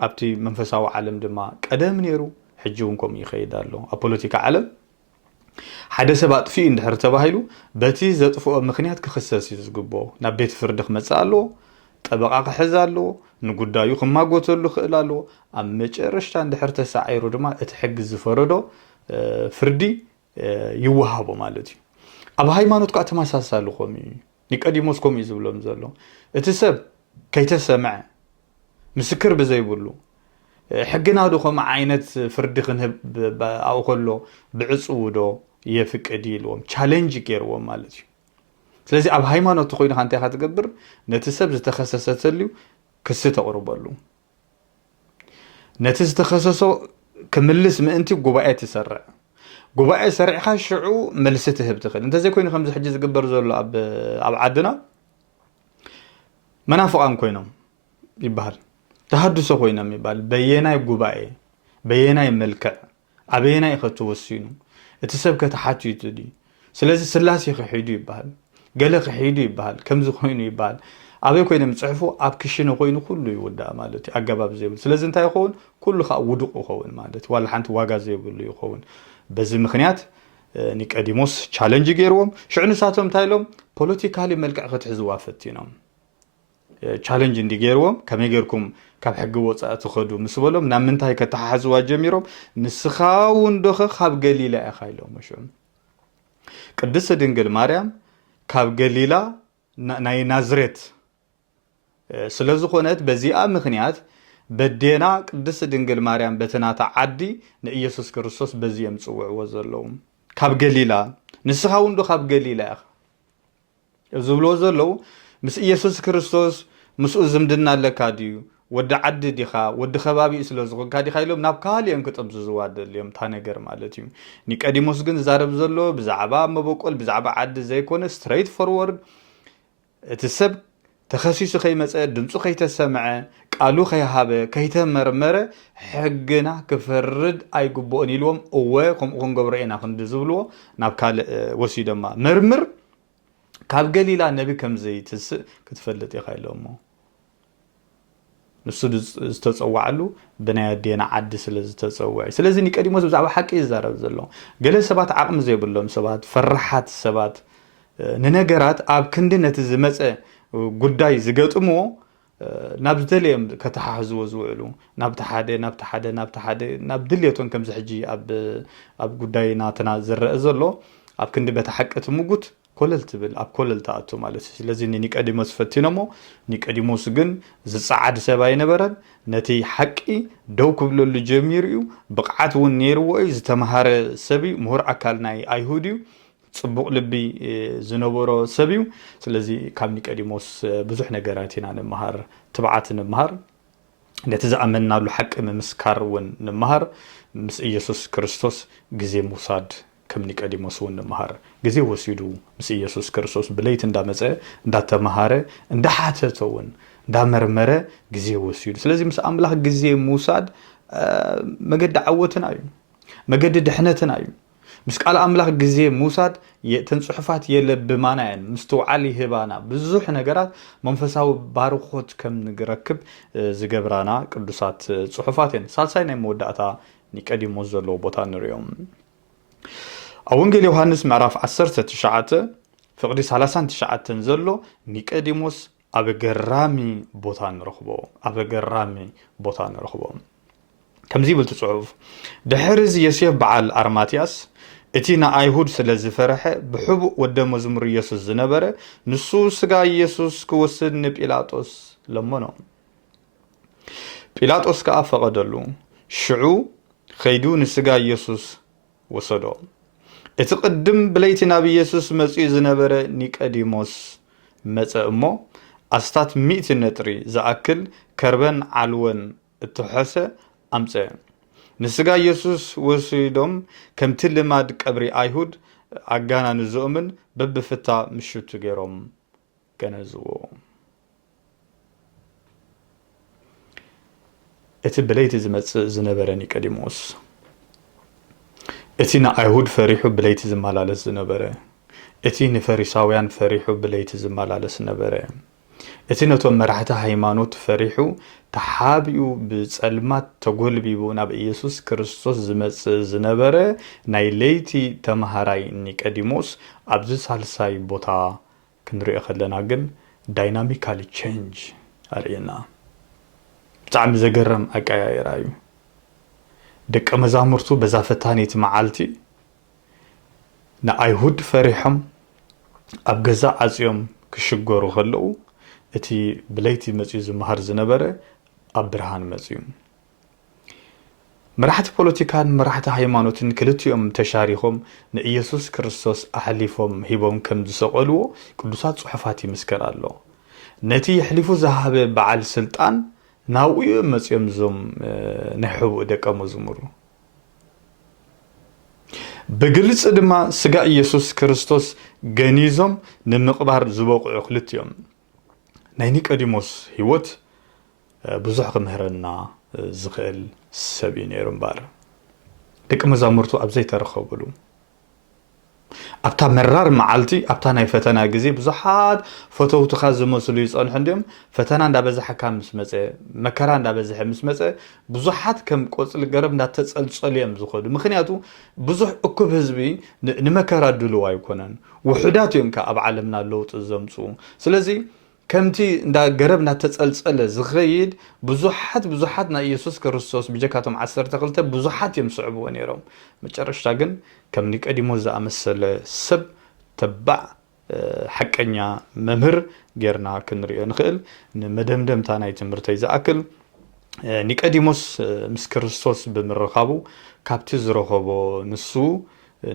ኣብቲ መንፈሳዊ ዓለም ድማ ቀደም ነይሩ ሕጂ እውን ከምኡ ይኸይድ ኣሎ ኣብ ፖለቲካ ዓለም ሓደ ሰብ ኣጥፊኡ እንድሕር ተባሂሉ በቲ ዘጥፍኦ ምክንያት ክኽሰስ እዩ ዝግብኦ ናብ ቤት ፍርዲ ክመጽእ ኣለዎ ጠበቃ ክሕዝ ኣለዎ ንጉዳዩ ክማጎተሉ ክእል ኣለዎ ኣብ መጨረሻ እንድሕር ተሳዒሩ ድማ እቲ ሕጊ ዝፈረዶ ፍርዲ ይወሃቦ ማለት እዩ ኣብ ሃይማኖት ከዓ ተመሳሳሊ ከምኡ እዩ ኒቆዲሞስ ከምኡ ዝብሎም ዘሎ እቲ ሰብ ከይተሰምዐ ምስክር ብዘይብሉ ሕግና ዶ ከምኡ ዓይነት ፍርዲ ክንህብ ኣብኡ ከሎ ብዕፅው ዶ የፍቅድ ኢልዎም ቻሌንጅ ገይርዎም ማለት እዩ ስለዚ ኣብ ሃይማኖት ኮይንካ እንታይ ኢኻ ትገብር ነቲ ሰብ ዝተኸሰሰተልዩ ክሲ ተቕርበሉ ነቲ ዝተኸሰሶ ክምልስ ምእንቲ ጉባኤ ትሰርዕ ጉባኤ ሰሪዕካ ሽዑ መልሲ ትህብ ትኽእል እንተዘይኮይኑ ከምዚ ሕጂ ዝግበር ዘሎ ኣብ ዓድና መናፍቃን ኮይኖም ይበሃል ተሃድሶ ኮይኖም ይበሃል በየናይ ጉባኤ በየናይ መልክዕ ኣበየናይ ክትወስኑ እቲ ሰብ ከተሓትቱ ድዩ ስለዚ ስላሴ ክሒዱ ይበሃል ገለ ክሒዱ ይበሃል ከምዚ ኮይኑ ይበሃል ኣበይ ኮይኖም ጽሕፉ ኣብ ክሽነ ኮይኑ ኩሉ ይውዳእ ማለት እዩ ኣገባብ ዘይብሉ ስለዚ እንታይ ይኸውን ኩሉ ከዓ ውድቕ ይኸውን ማለት ዋላ ሓንቲ ዋጋ ዘይብሉ ይኸውን በዚ ምክንያት ኒቆዲሞስ ቻሌንጅ ገይርዎም ሽዑ ንሳቶም እንታይ ኢሎም ፖለቲካሊ መልክዕ ክትሕዝዋ ፈቲኖም ቻሌንጅ እንዲ ገይርዎም ከመይ ጌርኩም ካብ ሕጊ ወፃኢ ትኸዱ ምስ በሎም ናብ ምንታይ ከተሓሕዝዋ ጀሚሮም ንስኻ እውን ዶኸ ካብ ገሊላ ኢኻ ኢሎም ሽዑ ቅድስቲ ድንግል ማርያም ካብ ገሊላ ናይ ናዝሬት ስለ ዝኾነት በዚኣ ምክንያት በዴና ቅድስቲ ድንግል ማርያም በትናታ ዓዲ ንኢየሱስ ክርስቶስ በዚኦም ጽውዕዎ ዘለዉ ካብ ገሊላ ንስኻ እውን ዶ ካብ ገሊላ ኢኻ ዝብልዎ ዘለዉ ምስ ኢየሱስ ክርስቶስ ምስኡ ዝምድና ኣለካ ድዩ ወዲ ዓዲ ዲኻ ወዲ ከባቢኡ ስለ ዝኾንካ ዲኻ ኢሎም ናብ ካሊኦም ክጥምዝዝዋ ደልዮም እታ ነገር ማለት እዩ ኒቆዲሞስ ግን ዛረብ ዘሎ ብዛዕባ መበቆል ብዛዕባ ዓዲ ዘይኮነ ስትሬይት ፎርወርድ እቲ ሰብ ተኸሲሱ ከይመፀ ድምፁ ከይተሰምዐ ቃሉ ከይሃበ ከይተመርመረ ሕግና ክፈርድ ኣይግብኦን ኢልዎም እወ ከምኡ ክንገብሮ ኢና ክንዲ ዝብልዎ ናብ ካልእ ወሲዶማ መርምር ካብ ገሊላ ነቢ ከምዘይትስእ ክትፈልጥ ኢኻ ኢሎሞ ንሱ ዝተፀዋዕሉ ብናይ ኣዴና ዓዲ ስለ ዝተፀውዐ ስለዚ ኒቆዲሞስ ብዛዕባ ሓቂ ይዛረብ ዘሎ ገለ ሰባት ዓቕሚ ዘይብሎም ሰባት ፈራሓት ሰባት ንነገራት ኣብ ክንዲ ነቲ ዝመፀ ጉዳይ ዝገጥምዎ ናብ ዝደልዮም ከተሓሕዝዎ ዝውዕሉ ናብቲ ሓደ ናብ ድልየቶም ከምዚ ሕጂ ኣብ ጉዳይ ናትና ዝረአ ዘሎ ኣብ ክንዲ በታ ሓቂ ትምጉት ኮለል ትብል ኣብ ኮለል ተኣቱ ማለት እዩ ስለዚ ኒቆዲሞስ ፈቲኖሞ ኒቆዲሞስ ግን ዝፀዓድ ሰብ ኣይነበረን ነቲ ሓቂ ደው ክብለሉ ጀሚሩ እዩ ብቕዓት እውን ነይርዎ እዩ ዝተምሃረ ሰብ እዩ ምሁር ኣካል ናይ ኣይሁድ እዩ ጽቡቕ ልቢ ዝነበሮ ሰብ እዩ ስለዚ ካብ ኒቆዲሞስ ብዙሕ ነገራት ኢና ንምሃር ትብዓት ንምሃር ነቲ ዝኣመናሉ ሓቂ ምምስካር እውን ንምሃር ምስ ኢየሱስ ክርስቶስ ግዜ ምውሳድ ከም ኒቆዲሞስ እውን ንምሃር ግዜ ወሲዱ ምስ ኢየሱስ ክርስቶስ ብለይቲ እንዳመፀ እንዳተምሃረ እንዳሓተተ እውን እንዳመርመረ ግዜ ወሲዱ ስለዚ ምስ ኣምላኽ ግዜ ምውሳድ መገዲ ዓወትና እዩ መገዲ ድሕነትና እዩ ምስ ቃል ኣምላኽ ግዜ ምውሳድ ተንጽሑፋት የለብማና እየን ምስተውዓል ይህባና ብዙሕ ነገራት መንፈሳዊ ባርኾት ከም ንግረክብ ዝገብራና ቅዱሳት ጽሑፋት እየን ሳልሳይ ናይ መወዳእታ ኒቆዲሞስ ዘለዎ ቦታ ንሪኦም ኣብ ወንጌል ዮሃንስ ምዕራፍ 19 ፍቕዲ 39 ዘሎ ኒቆዲሞስ ኣብ ገራሚ ቦታ ንረኽቦ ከምዚ ይብል ትጽሑፍ ድሕሪ ዮሴፍ በዓል ኣርማትያስ እቲ ንኣይሁድ ስለ ዝፈርሐ ብሕቡእ ወደ መዝሙር ኢየሱስ ዝነበረ ንሱ ስጋ ኢየሱስ ክወስድ ንጲላጦስ ለመኖ ጲላጦስ ከዓ ፈቐደሉ ሽዑ ኸይዱ ንስጋ ኢየሱስ ወሰዶ እቲ ቅድም ብለይቲ ናብ ኢየሱስ መፅኡ ዝነበረ ኒቆዲሞስ መፀ እሞ ኣስታት 100 ነጥሪ ዝኣክል ከርበን ዓልወን እትሐሰ ኣምፀ ንስጋ ኢየሱስ ወሲዶም ከምቲ ልማድ ቀብሪ ኣይሁድ ኣጋና ንዝኦምን በብፍታ ምሽቱ ገይሮም ገነዝዎ اتي بليت زمص زنبره نيقوديموس اتي نا ايهود فريحو بليت زمالالس زنبره اتي نفريساويان فريحو بليت زمالالس نبره اتي نتوم مرحته هيمانوت فريحو تحابيو بصلمات تغلبيبو ناب ኢየሱስ ክርስቶስ ዝመጽ ዝነበረ ናይ ለይቲ ተማሃራይ ኒቆዲሞስ ኣብዚ ሳልሳይ ቦታ ክንሪኦ ከለና ግን ዳይናሚካሊ ቼንጅ አርየና ብጣዕሚ ዘገረም አቀያየራ እዩ ደቀ መዛሙርቱ በዛ ፈታኒት መዓልቲ ንአይሁድ ፈሪሖም ኣብ ገዛ ዓጽዮም ክሽገሩ ከለዉ እቲ ብለይቲ መጽዩ ዝመሃር ዝነበረ ኣብ ብርሃን መጽዩ መራሕቲ ፖለቲካን መራሕቲ ሃይማኖትን ክልቲኦም ተሻሪኾም ንኢየሱስ ክርስቶስ ኣሕሊፎም ሂቦም ከም ዝሰቀልዎ ቅዱሳት ጽሑፋት ይምስከር ኣሎ ነቲ ይሕሊፉ ዝሃበ በዓል ስልጣን ናውዩ መጽዮም ዞም ንሕቡ ደቀ መዝሙሩ በግልጽ ድማ ስጋ ኢየሱስ ክርስቶስ ገኒዞም ንምቅባር ዝበቁዑ ክልቲኦም ናይ ኒቆዲሞስ ህይወት ብዙሕ ክምህረና ዝኽእል ሰብ እዩ ነይሩ እምበር ደቀ መዛሙርቱ ኣብ ዘይተረኸቡሉ ኣብታ መራር መዓልቲ ኣብታ ናይ ፈተና ግዜ ብዙሓት ፈተውትኻ ዝመስሉ ይጸንሑ እንዲኦም ፈተና እንዳበዛሕካ ምስ መጸ መከራ እንዳበዛሕ ምስ መጸ ብዙሓት ከም ቆጽሊ ገረብ እንዳተጸልጸሉ እዮም ዝኸዱ ምክንያቱ ብዙሕ እኩብ ህዝቢ ንመከራ ድልው ኣይኮነን ውሑዳት እዮም ኣብ ዓለምና ለውጥ ዘምጹ ስለዚ ከምቲ እንዳ ገረብ እንዳተጸልጸለ ዝኸይድ ብዙሓት ናይ ኢየሱስ ክርስቶስ ብጀካቶም 12 ብዙሓት እዮም ስዕብዎ ነይሮም መጨረሻ ግን ከም ኒቆዲሞስ ዝኣመሰለ ሰብ ተባዕ ሓቀኛ መምህር ጌርና ክንሪኦ ንኽእል ንመደምደምታ ናይ ትምህርተይ ዝኣክል ኒቆዲሞስ ምስ ክርስቶስ ብምርኻቡ ካብቲ ዝረኸቦ ንሱ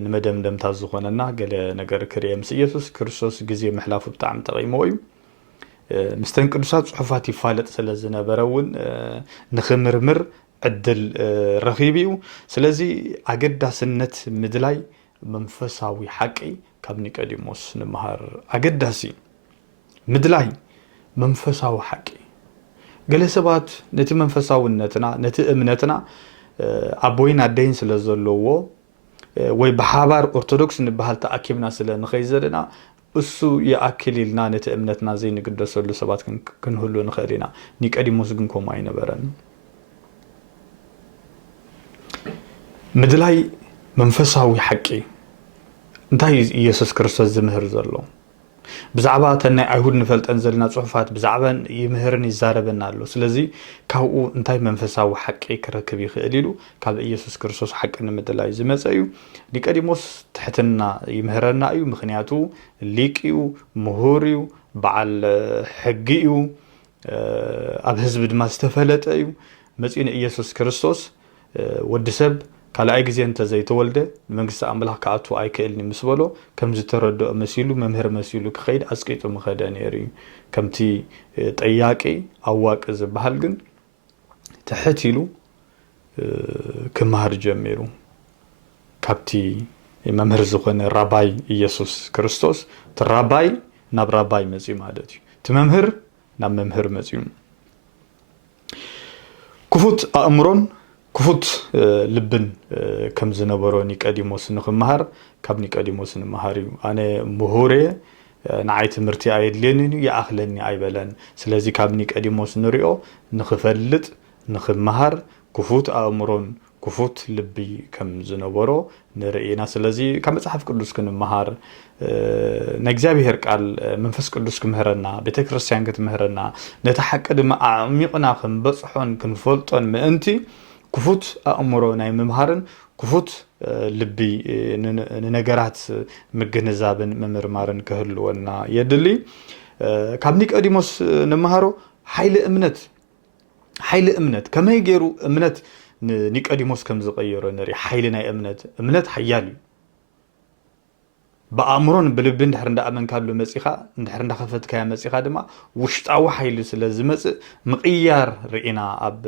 ንመደምደምታ ዝኾነና ገለ ነገር ክርየ ምስ ኢየሱስ ክርስቶስ ግዜ ምሕላፉ ብጣዕሚ ጠቒምዎ እዩ مستن ቅዱሳት ጽሑፋት ይፋለጥ ስለ ዝነበረውን ንኽምርምር ዕድል ረኺብዩ ስለዚ አገዳስነት ምድላይ መንፈሳዊ ሓቂ ካብ ኒቆዲሞስ ንምሃር አገዳሲ ምድላይ መንፈሳዊ ሓቂ ገለ ሰባት ነቲ መንፈሳውነትና ነቲ እምነትና አቦይን አደይን ስለ ዘለዎ ወይ በሓባር ኦርቶዶክስ ንበሃል ተኣኪብና ስለ ንኸይዘለና እሱ የአክሊልና ነቲ እምነትና ዘይንግደሰሉ ሰባት ክንህሉ ንኽእልና ኒቆዲሞስ ግን ኮማ አይነበረን ምድላይ መንፈሳዊ ሓቂ እንታይ ኢየሱስ ክርስቶስ ዝምህር ዘሎ ብዛዕባ ተናይ አይሁድ ንፈልጠን ዘለና ጽሑፋት ብዛዕባ ይምህርን ይዛረበና ኣሎ ስለዚ ካብኡ እንታይ መንፈሳዊ ሓቂ ክረክብ ይኽእል ኢሉ ካብ ኢየሱስ ክርስቶስ ሓቂ ንምድላይ ዝመጸ እዩ ኒቆዲሞስ ትሕትና ይምህረና እዩ ምክንያቱ ሊቅ እዩ ምሁር እዩ በዓል ሕጊ እዩ ኣብ ህዝቢ ድማ ዝተፈለጠ እዩ መጽኡ ንኢየሱስ ክርስቶስ ወዲ ሰብ ካልኣይ ግዜ እንተዘይተወልደ መንግስቲ ኣምላኽ ከኣቱ ኣይክእልኒ ምስ በሎ ከም ዝተረድኦ መሲሉ መምህር መሲሉ ክኸይድ ኣስቂጡ ምኸደ ነይሩ ከምቲ ጠያቂ ኣዋቂ ዝበሃል ግን ትሕት ኢሉ ክመሃር ጀሚሩ ካብቲ መምህር ዝኾነ ራባይ ኢየሱስ ክርስቶስ ትራባይ ናብ ራባይ መጽኡ ማለት እዩ ትመምህር ናብ መምህር መጽኡ ክፉት ኣእምሮን ክፉት ልብን ከም ዝነበሮ ኒቆዲሞስ ንኽመሃር ካብ ኒቆዲሞስ ንመሃር እዩ ኣነ ምሁሬ ንዓይ ትምህርቲ ኣይድልየንን ይኣኽለኒ ኣይበለን ስለዚ ካብ ኒቆዲሞስ ንሪኦ ንኽፈልጥ ንኽመሃር ክፉት ኣእምሮን ክፉት ልቢ ከም ዝነበሮ ንርኢና ስለዚ ካብ መጽሓፍ ቅዱስ ክንመሃር ናይ እግዚአብሔር ቃል መንፈስ ቅዱስ ክምህረና ቤተ ክርስቲያን ክትምህረና ነቲ ሓቂ ድማ ዓሚቕና ክንበጽሖን ክንፈልጦን ምእንቲ ክፉት ኣእምሮ ናይ ምምሃርን ክፉት ልቢ ንነገራት ምግንዛብን ምምርማርን ክህልወና የድሊ ካብ ኒቆዲሞስ ንመሃሮ ሓይሊ እምነት ከመይ ገይሩ እምነት ኒቆዲሞስ ከም ዝቀየሮ ነሪ ሓይሊ ናይ እምነት ሓያል እዩ በአእምሮን ብልብን ድሕር እንዳኣመንካሉ መጽኻ እንድሕር እንዳኸፈትካያ መጽኻ ድማ ውሽጣዊ ሓይሊ ስለ ዝመጽእ ምቕያር ርኢና ኣብ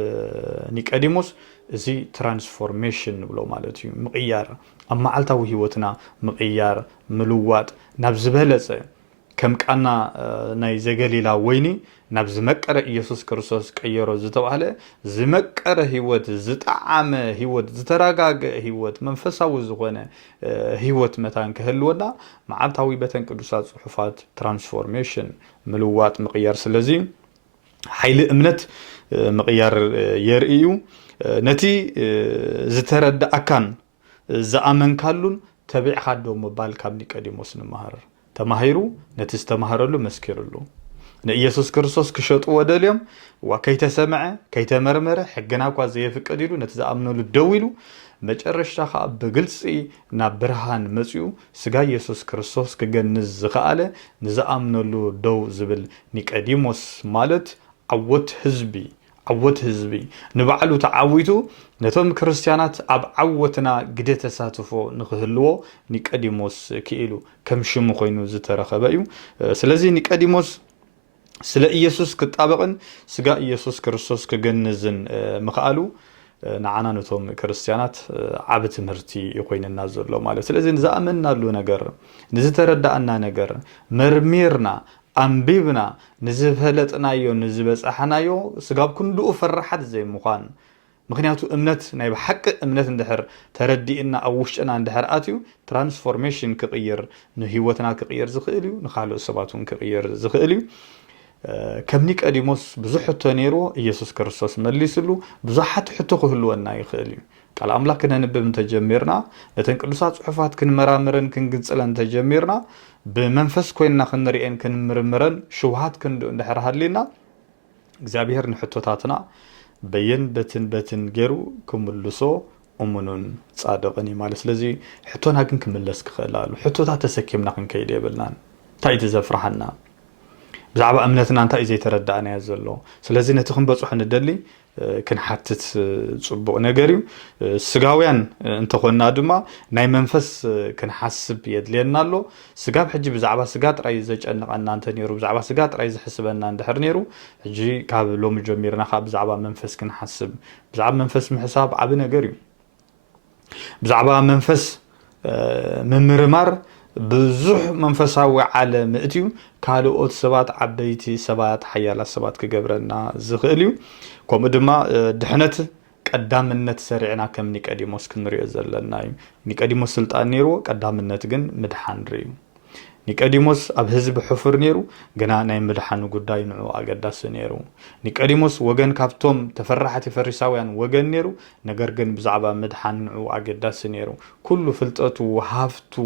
ኒቆዲሞስ እዚ ትራንስፎርሜሽን ንብሎ ማለት እዩ ምቕያር ኣብ መዓልታዊ ህይወትና ምቕያር ምልዋጥ ናብ ዝበለጸ كم كأنا ناي زغليلا ويني ناب زمكره ኢየሱስ ክርስቶስ ቀየሮ ዝተባለ ዝመቀረ ህይወት ዝጣዓመ ህይወት ዝተረጋገ ህይወት መንፈሳዊ ዝኾነ ህይወት መታን ከህልወና መዓልታዊ በተን ቅዱሳት ጽሑፋት ትራንስፎርሜሽን ምልዋጥ ምቅያር ስለዚ ኃይል እምነት ምቅያር የርእዩ ነቲ ዝተረዳእካን ዝኣመንካሉን ተቢዕኻ ዶ መባል ካብ ኒቆዲሞስ ንመሃር ተማሂሩ ነቲ ዝተማሃረሉ መስኪሩሉ ኢየሱስ ክርስቶስ ክሸጡ ወደልዮም ወከይተሰምዐ ከይተመርመረ ሕግና ኳ ዘይፍቀድ ኢሉ ነቲ ዝኣምነሉ ደው ኢሉ መጨረሻ ኸ ብግልጽ ናብ ብርሃን መጽኡ ስጋ ኢየሱስ ክርስቶስ ክገንዝ ዝኸኣለ ንዝኣምነሉ ደው ዝብል ኒቆዲሞስ ማለት ዓወት ህዝቢ ንባዕሉ ተዓዊቱ ነቶም ክርስቲያናት ኣብ ዓወትና ግደ ተሳትፎ ንኽህልዎ ኒቆዲሞስ ክኢሉ ከም ሽሙ ኮይኑ ዝተረኸበ እዩ ስለዚ ኒቆዲሞስ ስለ ኢየሱስ ክጣበቕን ስጋ ኢየሱስ ክርስቶስ ክገንዝን ምኽኣሉ ንዓና ነቶም ክርስቲያናት ዓብ ትምህርቲ ይኮይንና ዘሎ ማለት ስለዚ ንዝኣመንናሉ ነገር ንዝተረዳእና ነገር መርሚርና ኣንቢብና ንዝፈለጥናዮ ንዝበፅሓናዮ ስጋብ ክንድኡ ፈራሓት ዘይምዃን ምክንያቱ እምነት ናይ ብሓቂ እምነት እንድሕር ተረዲእና ኣብ ውሽጥና እንድሕር ኣትዩ ትራንስፎርሜሽን ክቕይር ንህይወትና ክቕይር ዝኽእል እዩ ንኻልኦት ሰባት እውን ክቕይር ዝኽእል እዩ ከም ኒቆዲሞስ ብዙሕ ሕቶ ነይሩ ኢየሱስ ክርስቶስ መሊስሉ ብዙሓት ሕቶ ክህልወና ይኽእል እዩ ቃል ኣምላክ ክነንብብ እንተጀሚርና ነተን ቅዱሳት ጽሑፋት ክንመራምርን ክንግንጽለን እንተጀሚርና ብመንፈስ ኮይንና ክንሪአን ክንምርምረን ሽውሃት ክንድኡ እንድሕር ሃሊና እግዚኣብሔር ንሕቶታትና በየን በትን ገይሩ ክምልሶ እሙኑን ጻድቕን ማለት ስለዚ ሕቶና ግን ክምለስ ክኽእል ኣሉ ሕቶታት ተሰኪምና ክንከይድ የብልናን እንታይ እቲ ዘፍርሐና ብዛዕባ እምነትና እንታይ እዩ ዘይተረዳእናዮ ዘሎ ስለዚ ነቲ ክንበፅሖ ንደሊ ክንሓትት ጽቡቕ ነገር እዩ ስጋውያን እንተኾንና ድማ ናይ መንፈስ ክንሓስብ የድልየና ኣሎ ስጋብ ሕጂ ብዛዕባ ስጋ ጥራይ ዘጨንቐና እንተ ነይሩ ብዛዕባ ስጋ ጥራይ ዝሕስበና እንድሕር ነይሩ ሕጂ ካብ ሎሚ ጀሚርና ካብ ብዛዕባ መንፈስ ክንሓስብ ብዛዕባ መንፈስ ምሕሳብ ዓብ ነገር እዩ ብዛዕባ መንፈስ ምምርማር ብዙሕ መንፈሳዊ ዓለም እትዩ ካልኦት ሰባት ዓበይቲ ሰባት ሓያላት ሰባት ክገብረና ዝኽእል እዩ ከምኡ ድማ ድሕነት ቀዳምነት ሰሪዕና ከም ኒቆዲሞስ ክንሪኦ ዘለና እዩ ኒቆዲሞስ ስልጣን ነይሩ ቀዳምነት ግን ምድሓን ርዩ ኒቆዲሞስ ኣብ ህዝቢ ሕፉር ነይሩ ግና ናይ ምድሓን ጉዳይ ንዑ ኣገዳሲ ነይሩ ኒቆዲሞስ ወገን ካብቶም ተፈራሕቲ ፈሪሳውያን ወገን ነይሩ ነገር ግን ብዛዕባ ምድሓን ንዑ ኣገዳሲ ነይሩ ኩሉ ፍልጠቱ ሃፍቱ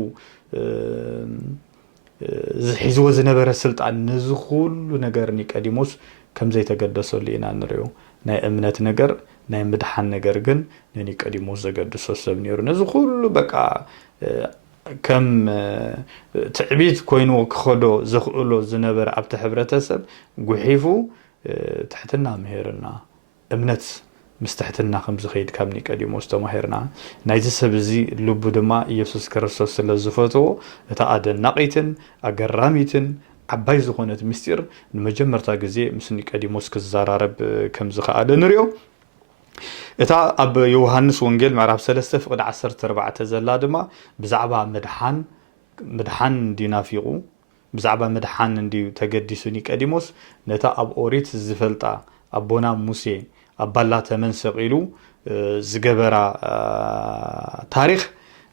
ዝሒዝዎ ዝነበረ ስልጣን ነዚ ኩሉ ነገር ኒቆዲሞስ ከም ዘይተገደሰሉ ኢና ንሪኦ ናይ እምነት ነገር ናይ ምድሓን ነገር ግን ንኒቆዲሞስ ዘገድሶ ሰብ ነይሩ ነዚ ኩሉ በቃ ከም ትዕቢት ኮይኑ ክኸዶ ዘኽእሎ ዝነበረ ኣብቲ ሕብረተሰብ ጉሒፉ ትሕትና ምሄርና እምነት مستحتنا خمس خيد كم نيقوديموس تماهرنا نايز سبزي لب دما ኢየሱስ ክርስቶስ ስለዝፈትዎ እታ ኣደናቂትን ኣገራሚትን ዓባይ ዝኾነት ምስጢር ንመጀመርታ ግዜ ምስ ኒቆዲሞስ ክዛራረብ ከም ዝኸኣለ ንሪኦ እታ ኣብ ዮሐንስ ወንጌል ምዕራፍ 3 ፍቅድ 14 ዘላ ድማ ብዛዕባ ምድሓን እንዲናፊቁ ብዛዕባ ምድሓን እንዲ ተገዲሱ ኒቆዲሞስ ነታ ኣብ ኦሪት ዝፈልጣ ኣቦና ሙሴ ኣባላ ተመንሰቂሉ ዝገበራ ታሪክ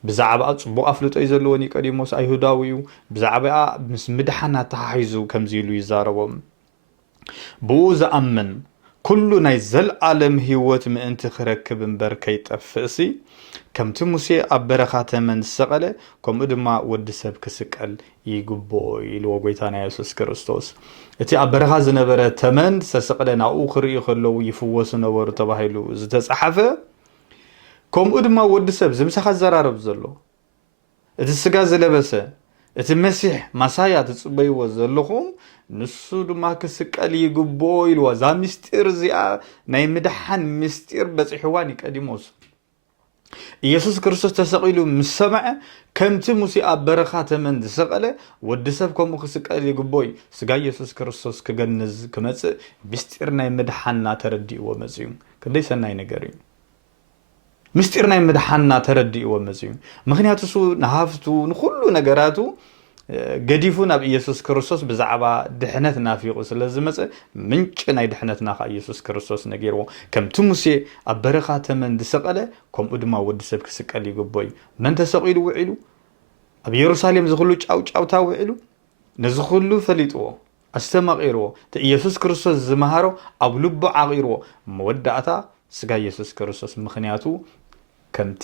ብዛዕባ ጽቡቕ ኣፍልጦ ዘለዎ ኒቆዲሞስ ኣይሁዳዊ እዩ ብዛዕባ ምስ ምድሓና ተሓሒዙ ከምዚ ኢሉ ይዛረቦም ብኡ ዝኣምን ኩሉ ናይ ዘለዓለም ህይወት ምእንቲ ክረክብ እምበር ከይጠፍእሲ ከምቲ ሙሴ ኣብ በረኻ ተመን ዝሰቐለ ከምኡ ድማ ወዲ ሰብ ክስቀል ይግብኦ ኢልዎ ጎይታና ኢየሱስ ክርስቶስ እቲ ኣብ በረኻ ዝነበረ ተመን ዝተሰቐለ ናብኡ ክርእዩ ከለዉ ይፍወሱ ነበሩ ተባሂሉ ዝተጻሕፈ ከምኡ ድማ ወዲ ሰብ ዝምሳኻ ዘራረብ ዘሎ እቲ ስጋ ዝለበሰ እቲ መሲሕ ማሳያ ትጽበይዎ ዘለኹም ንሱ ድማ ክስቀል ይግብኦ ኢልዎ ዛ ምስጢር እዚኣ ናይ ምድሓን ምስጢር በፂሕዋ ኒቆዲሞስ ኢየሱስ ክርስቶስ ተሰቂሉ ምስ ሰምዐ ከምቲ ሙሴ ኣብ በረኻ ተመን ዝሰቐለ ወዲ ሰብ ከምኡ ክስቀል ይግብኦ ስጋ ኢየሱስ ክርስቶስ ክገንዝ ክመጽእ ምስጢር ናይ ምድሓንና ተረዲእዎ መጽኡ ክንደይ ሰናይ ነገር እዩ ምስጢር ናይ ምድሓንና ተረዲእዎ መጽኡ ምክንያቱ እሱ ንሃፍቱ ንኩሉ ነገራቱ ገዲፉን ኣብ ኢየሱስ ክርስቶስ ብዛዕባ ድሕነት ናፊቁ ስለዝመፀ ምንጭ ናይ ድሕነትና ካ ኢየሱስ ክርስቶስ ነጊርዎ ከምቲ ሙሴ ኣብ በረኻ ተመን ዝሰቀለ ከምኡ ድማ ወዲ ሰብ ክስቀል ይግባእ እዩ መን ተሰቂሉ ውዒሉ ኣብ ኢየሩሳሌም ዝኽሉ ጫውጫውታ ውዒሉ ነዚ ኩሉ ፈሊጥዎ ኣስተማቂርዎ እቲ ኢየሱስ ክርስቶስ ዝመሃሮ ኣብ ልቡ ዓቂርዎ መወዳእታ ስጋ ኢየሱስ ክርስቶስ ምክንያቱ ከምቲ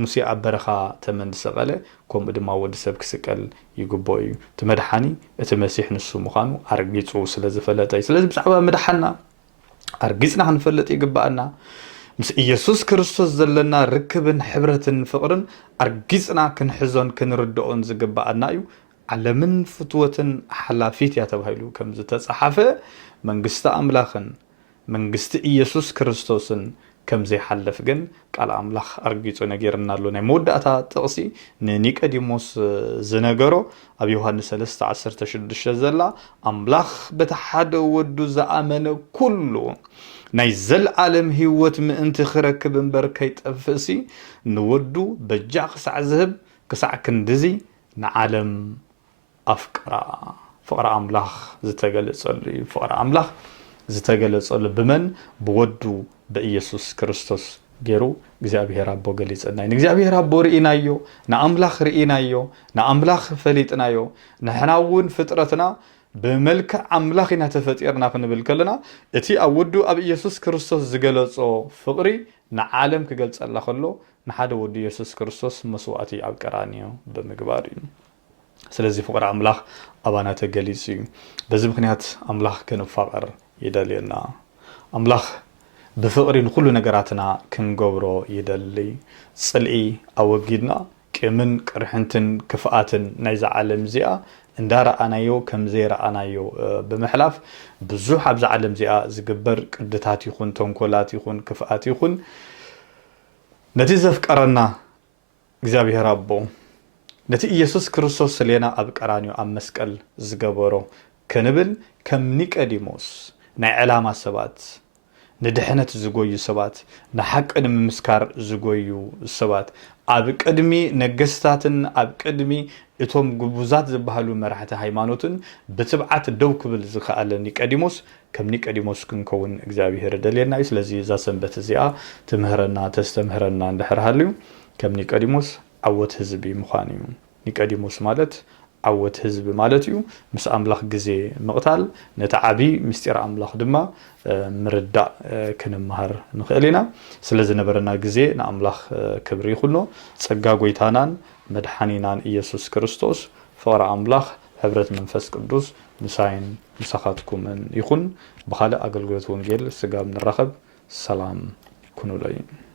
ሙሴ ኣብ በረኻ ተመን ዝሰቀለ ከምኡ ድማ ወዲ ሰብ ክስቀል ይግባእ እዩ እቲ መድሓኒ እቲ መሲሕ ንሱ ምዃኑ ኣርጊፁ ስለዝፈለጠ ስለዚ ብዛዕባ መድሓና ኣርጊፅና ክንፈልጥ ይግባአና ምስ ኢየሱስ ክርስቶስ ዘለና ርክብን ሕብረትን ፍቅርን ኣርጊፅና ክንሕዞን ክንርድኦን ዝግባአና እዩ ዓለምን ፍትወትን ሓላፊት እያ ተባሂሉ ከም ዝተጻሓፈ መንግስቲ ኣምላኽን መንግስቲ ኢየሱስ ክርስቶስን ከም ዘይሓልፍ ግን ቃል ኣምላኽ ኣርጊፁ ነገርና ኣሎ ናይ መወዳእታ ጥቕሲ ንኒቆዲሞስ ዝነገሮ ኣብ ዮሐንስ 3:16 ዘላ ኣምላኽ በቲ ሓደ ወዱ ዝኣመነ ኩሉ ናይ ዘለዓለም ህይወት ምእንቲ ክረክብ እምበር ከይጠፍእሲ ንወዱ በጃዕ ክሳዕ ዝህብ ክሳዕ ክንድዚ ንዓለም ኣፍቅራ ፍቅራ ኣምላኽ ዝተገለጸሉ እዩ ፍቅራ ኣምላኽ ዝተገለጸሉ ብመን ብወዱ በኢየሱስ ክርስቶስ ገይሩ እግዚአብሔር አቦ ገሊጽና እግዚአብሔር አቦ ርኢናዮ ንአምላኽ ርኢናዮ ንአምላኽ ፈሊጥናዮ ንሕናውን ፍጥረትና በመልክዕ አምላኽ ኢና ተፈጢርና ክንብል ከለና እቲ ኣብ ወዱ ኣብ ኢየሱስ ክርስቶስ ዝገለጾ ፍቅሪ ንዓለም ክገልጸላ ከሎ ንሓደ ወዱ ኢየሱስ ክርስቶስ መስዋዕቲ ኣብ ቀራንዮ ብምግባር እዩ ስለዚህ ፍቅሪ አምላኽ አባና ተገሊጽ እዩ በዚ ምክንያት አምላኽ ክንፋቀር ይደልየና አምላኽ بفقر كل نجاراتنا كنجبرو يدلي صلئي أوجدنا كمن كرحنتن كفاءتن نيزع عالم زيا اندار أنا يو كم زير أنا يو بمحلف بزوح عبز عالم زيا زجبر كدتات يخون تنقلات يخون كفاءات يخون نتيجة فكرنا جزابي ربو نتي يسوع كريستوس لينا أبكرانيو أم مسكال زجبرو كنبل كم نيقوديموس ناي علامة سبات ندحنت زغوي سبات نحق ادم مسكار زغوي سبات اب قدمي نغستاتن اب قدمي اتوم غبوزات زبحالو مرحته هيمانوتن بتبعات دو كبل زخال نيقوديموس كم نيقوديموس كنكون اغزابيهر دلينا سلازي ذا سنبت زيا تمهرنا تستمهرنا اندحرهالو كم نيقوديموس عوت حزبي مخانيو نيقوديموس مالت عوت حزب مالتيو مس املاح غزي مقتال نتعابي مستير املاح دما مرداء كنمهر نخلينا سلازي نبرنا غزي ناملاح كبر يخونو صغا غويتانان مدحانينان ኢየሱስ ክርስቶስ فقر املاح حبرت منفس قدوس مساين مسخاتكم يخون بخاله اغلغلت ونجيل سغا منرخب سلام كونوا لين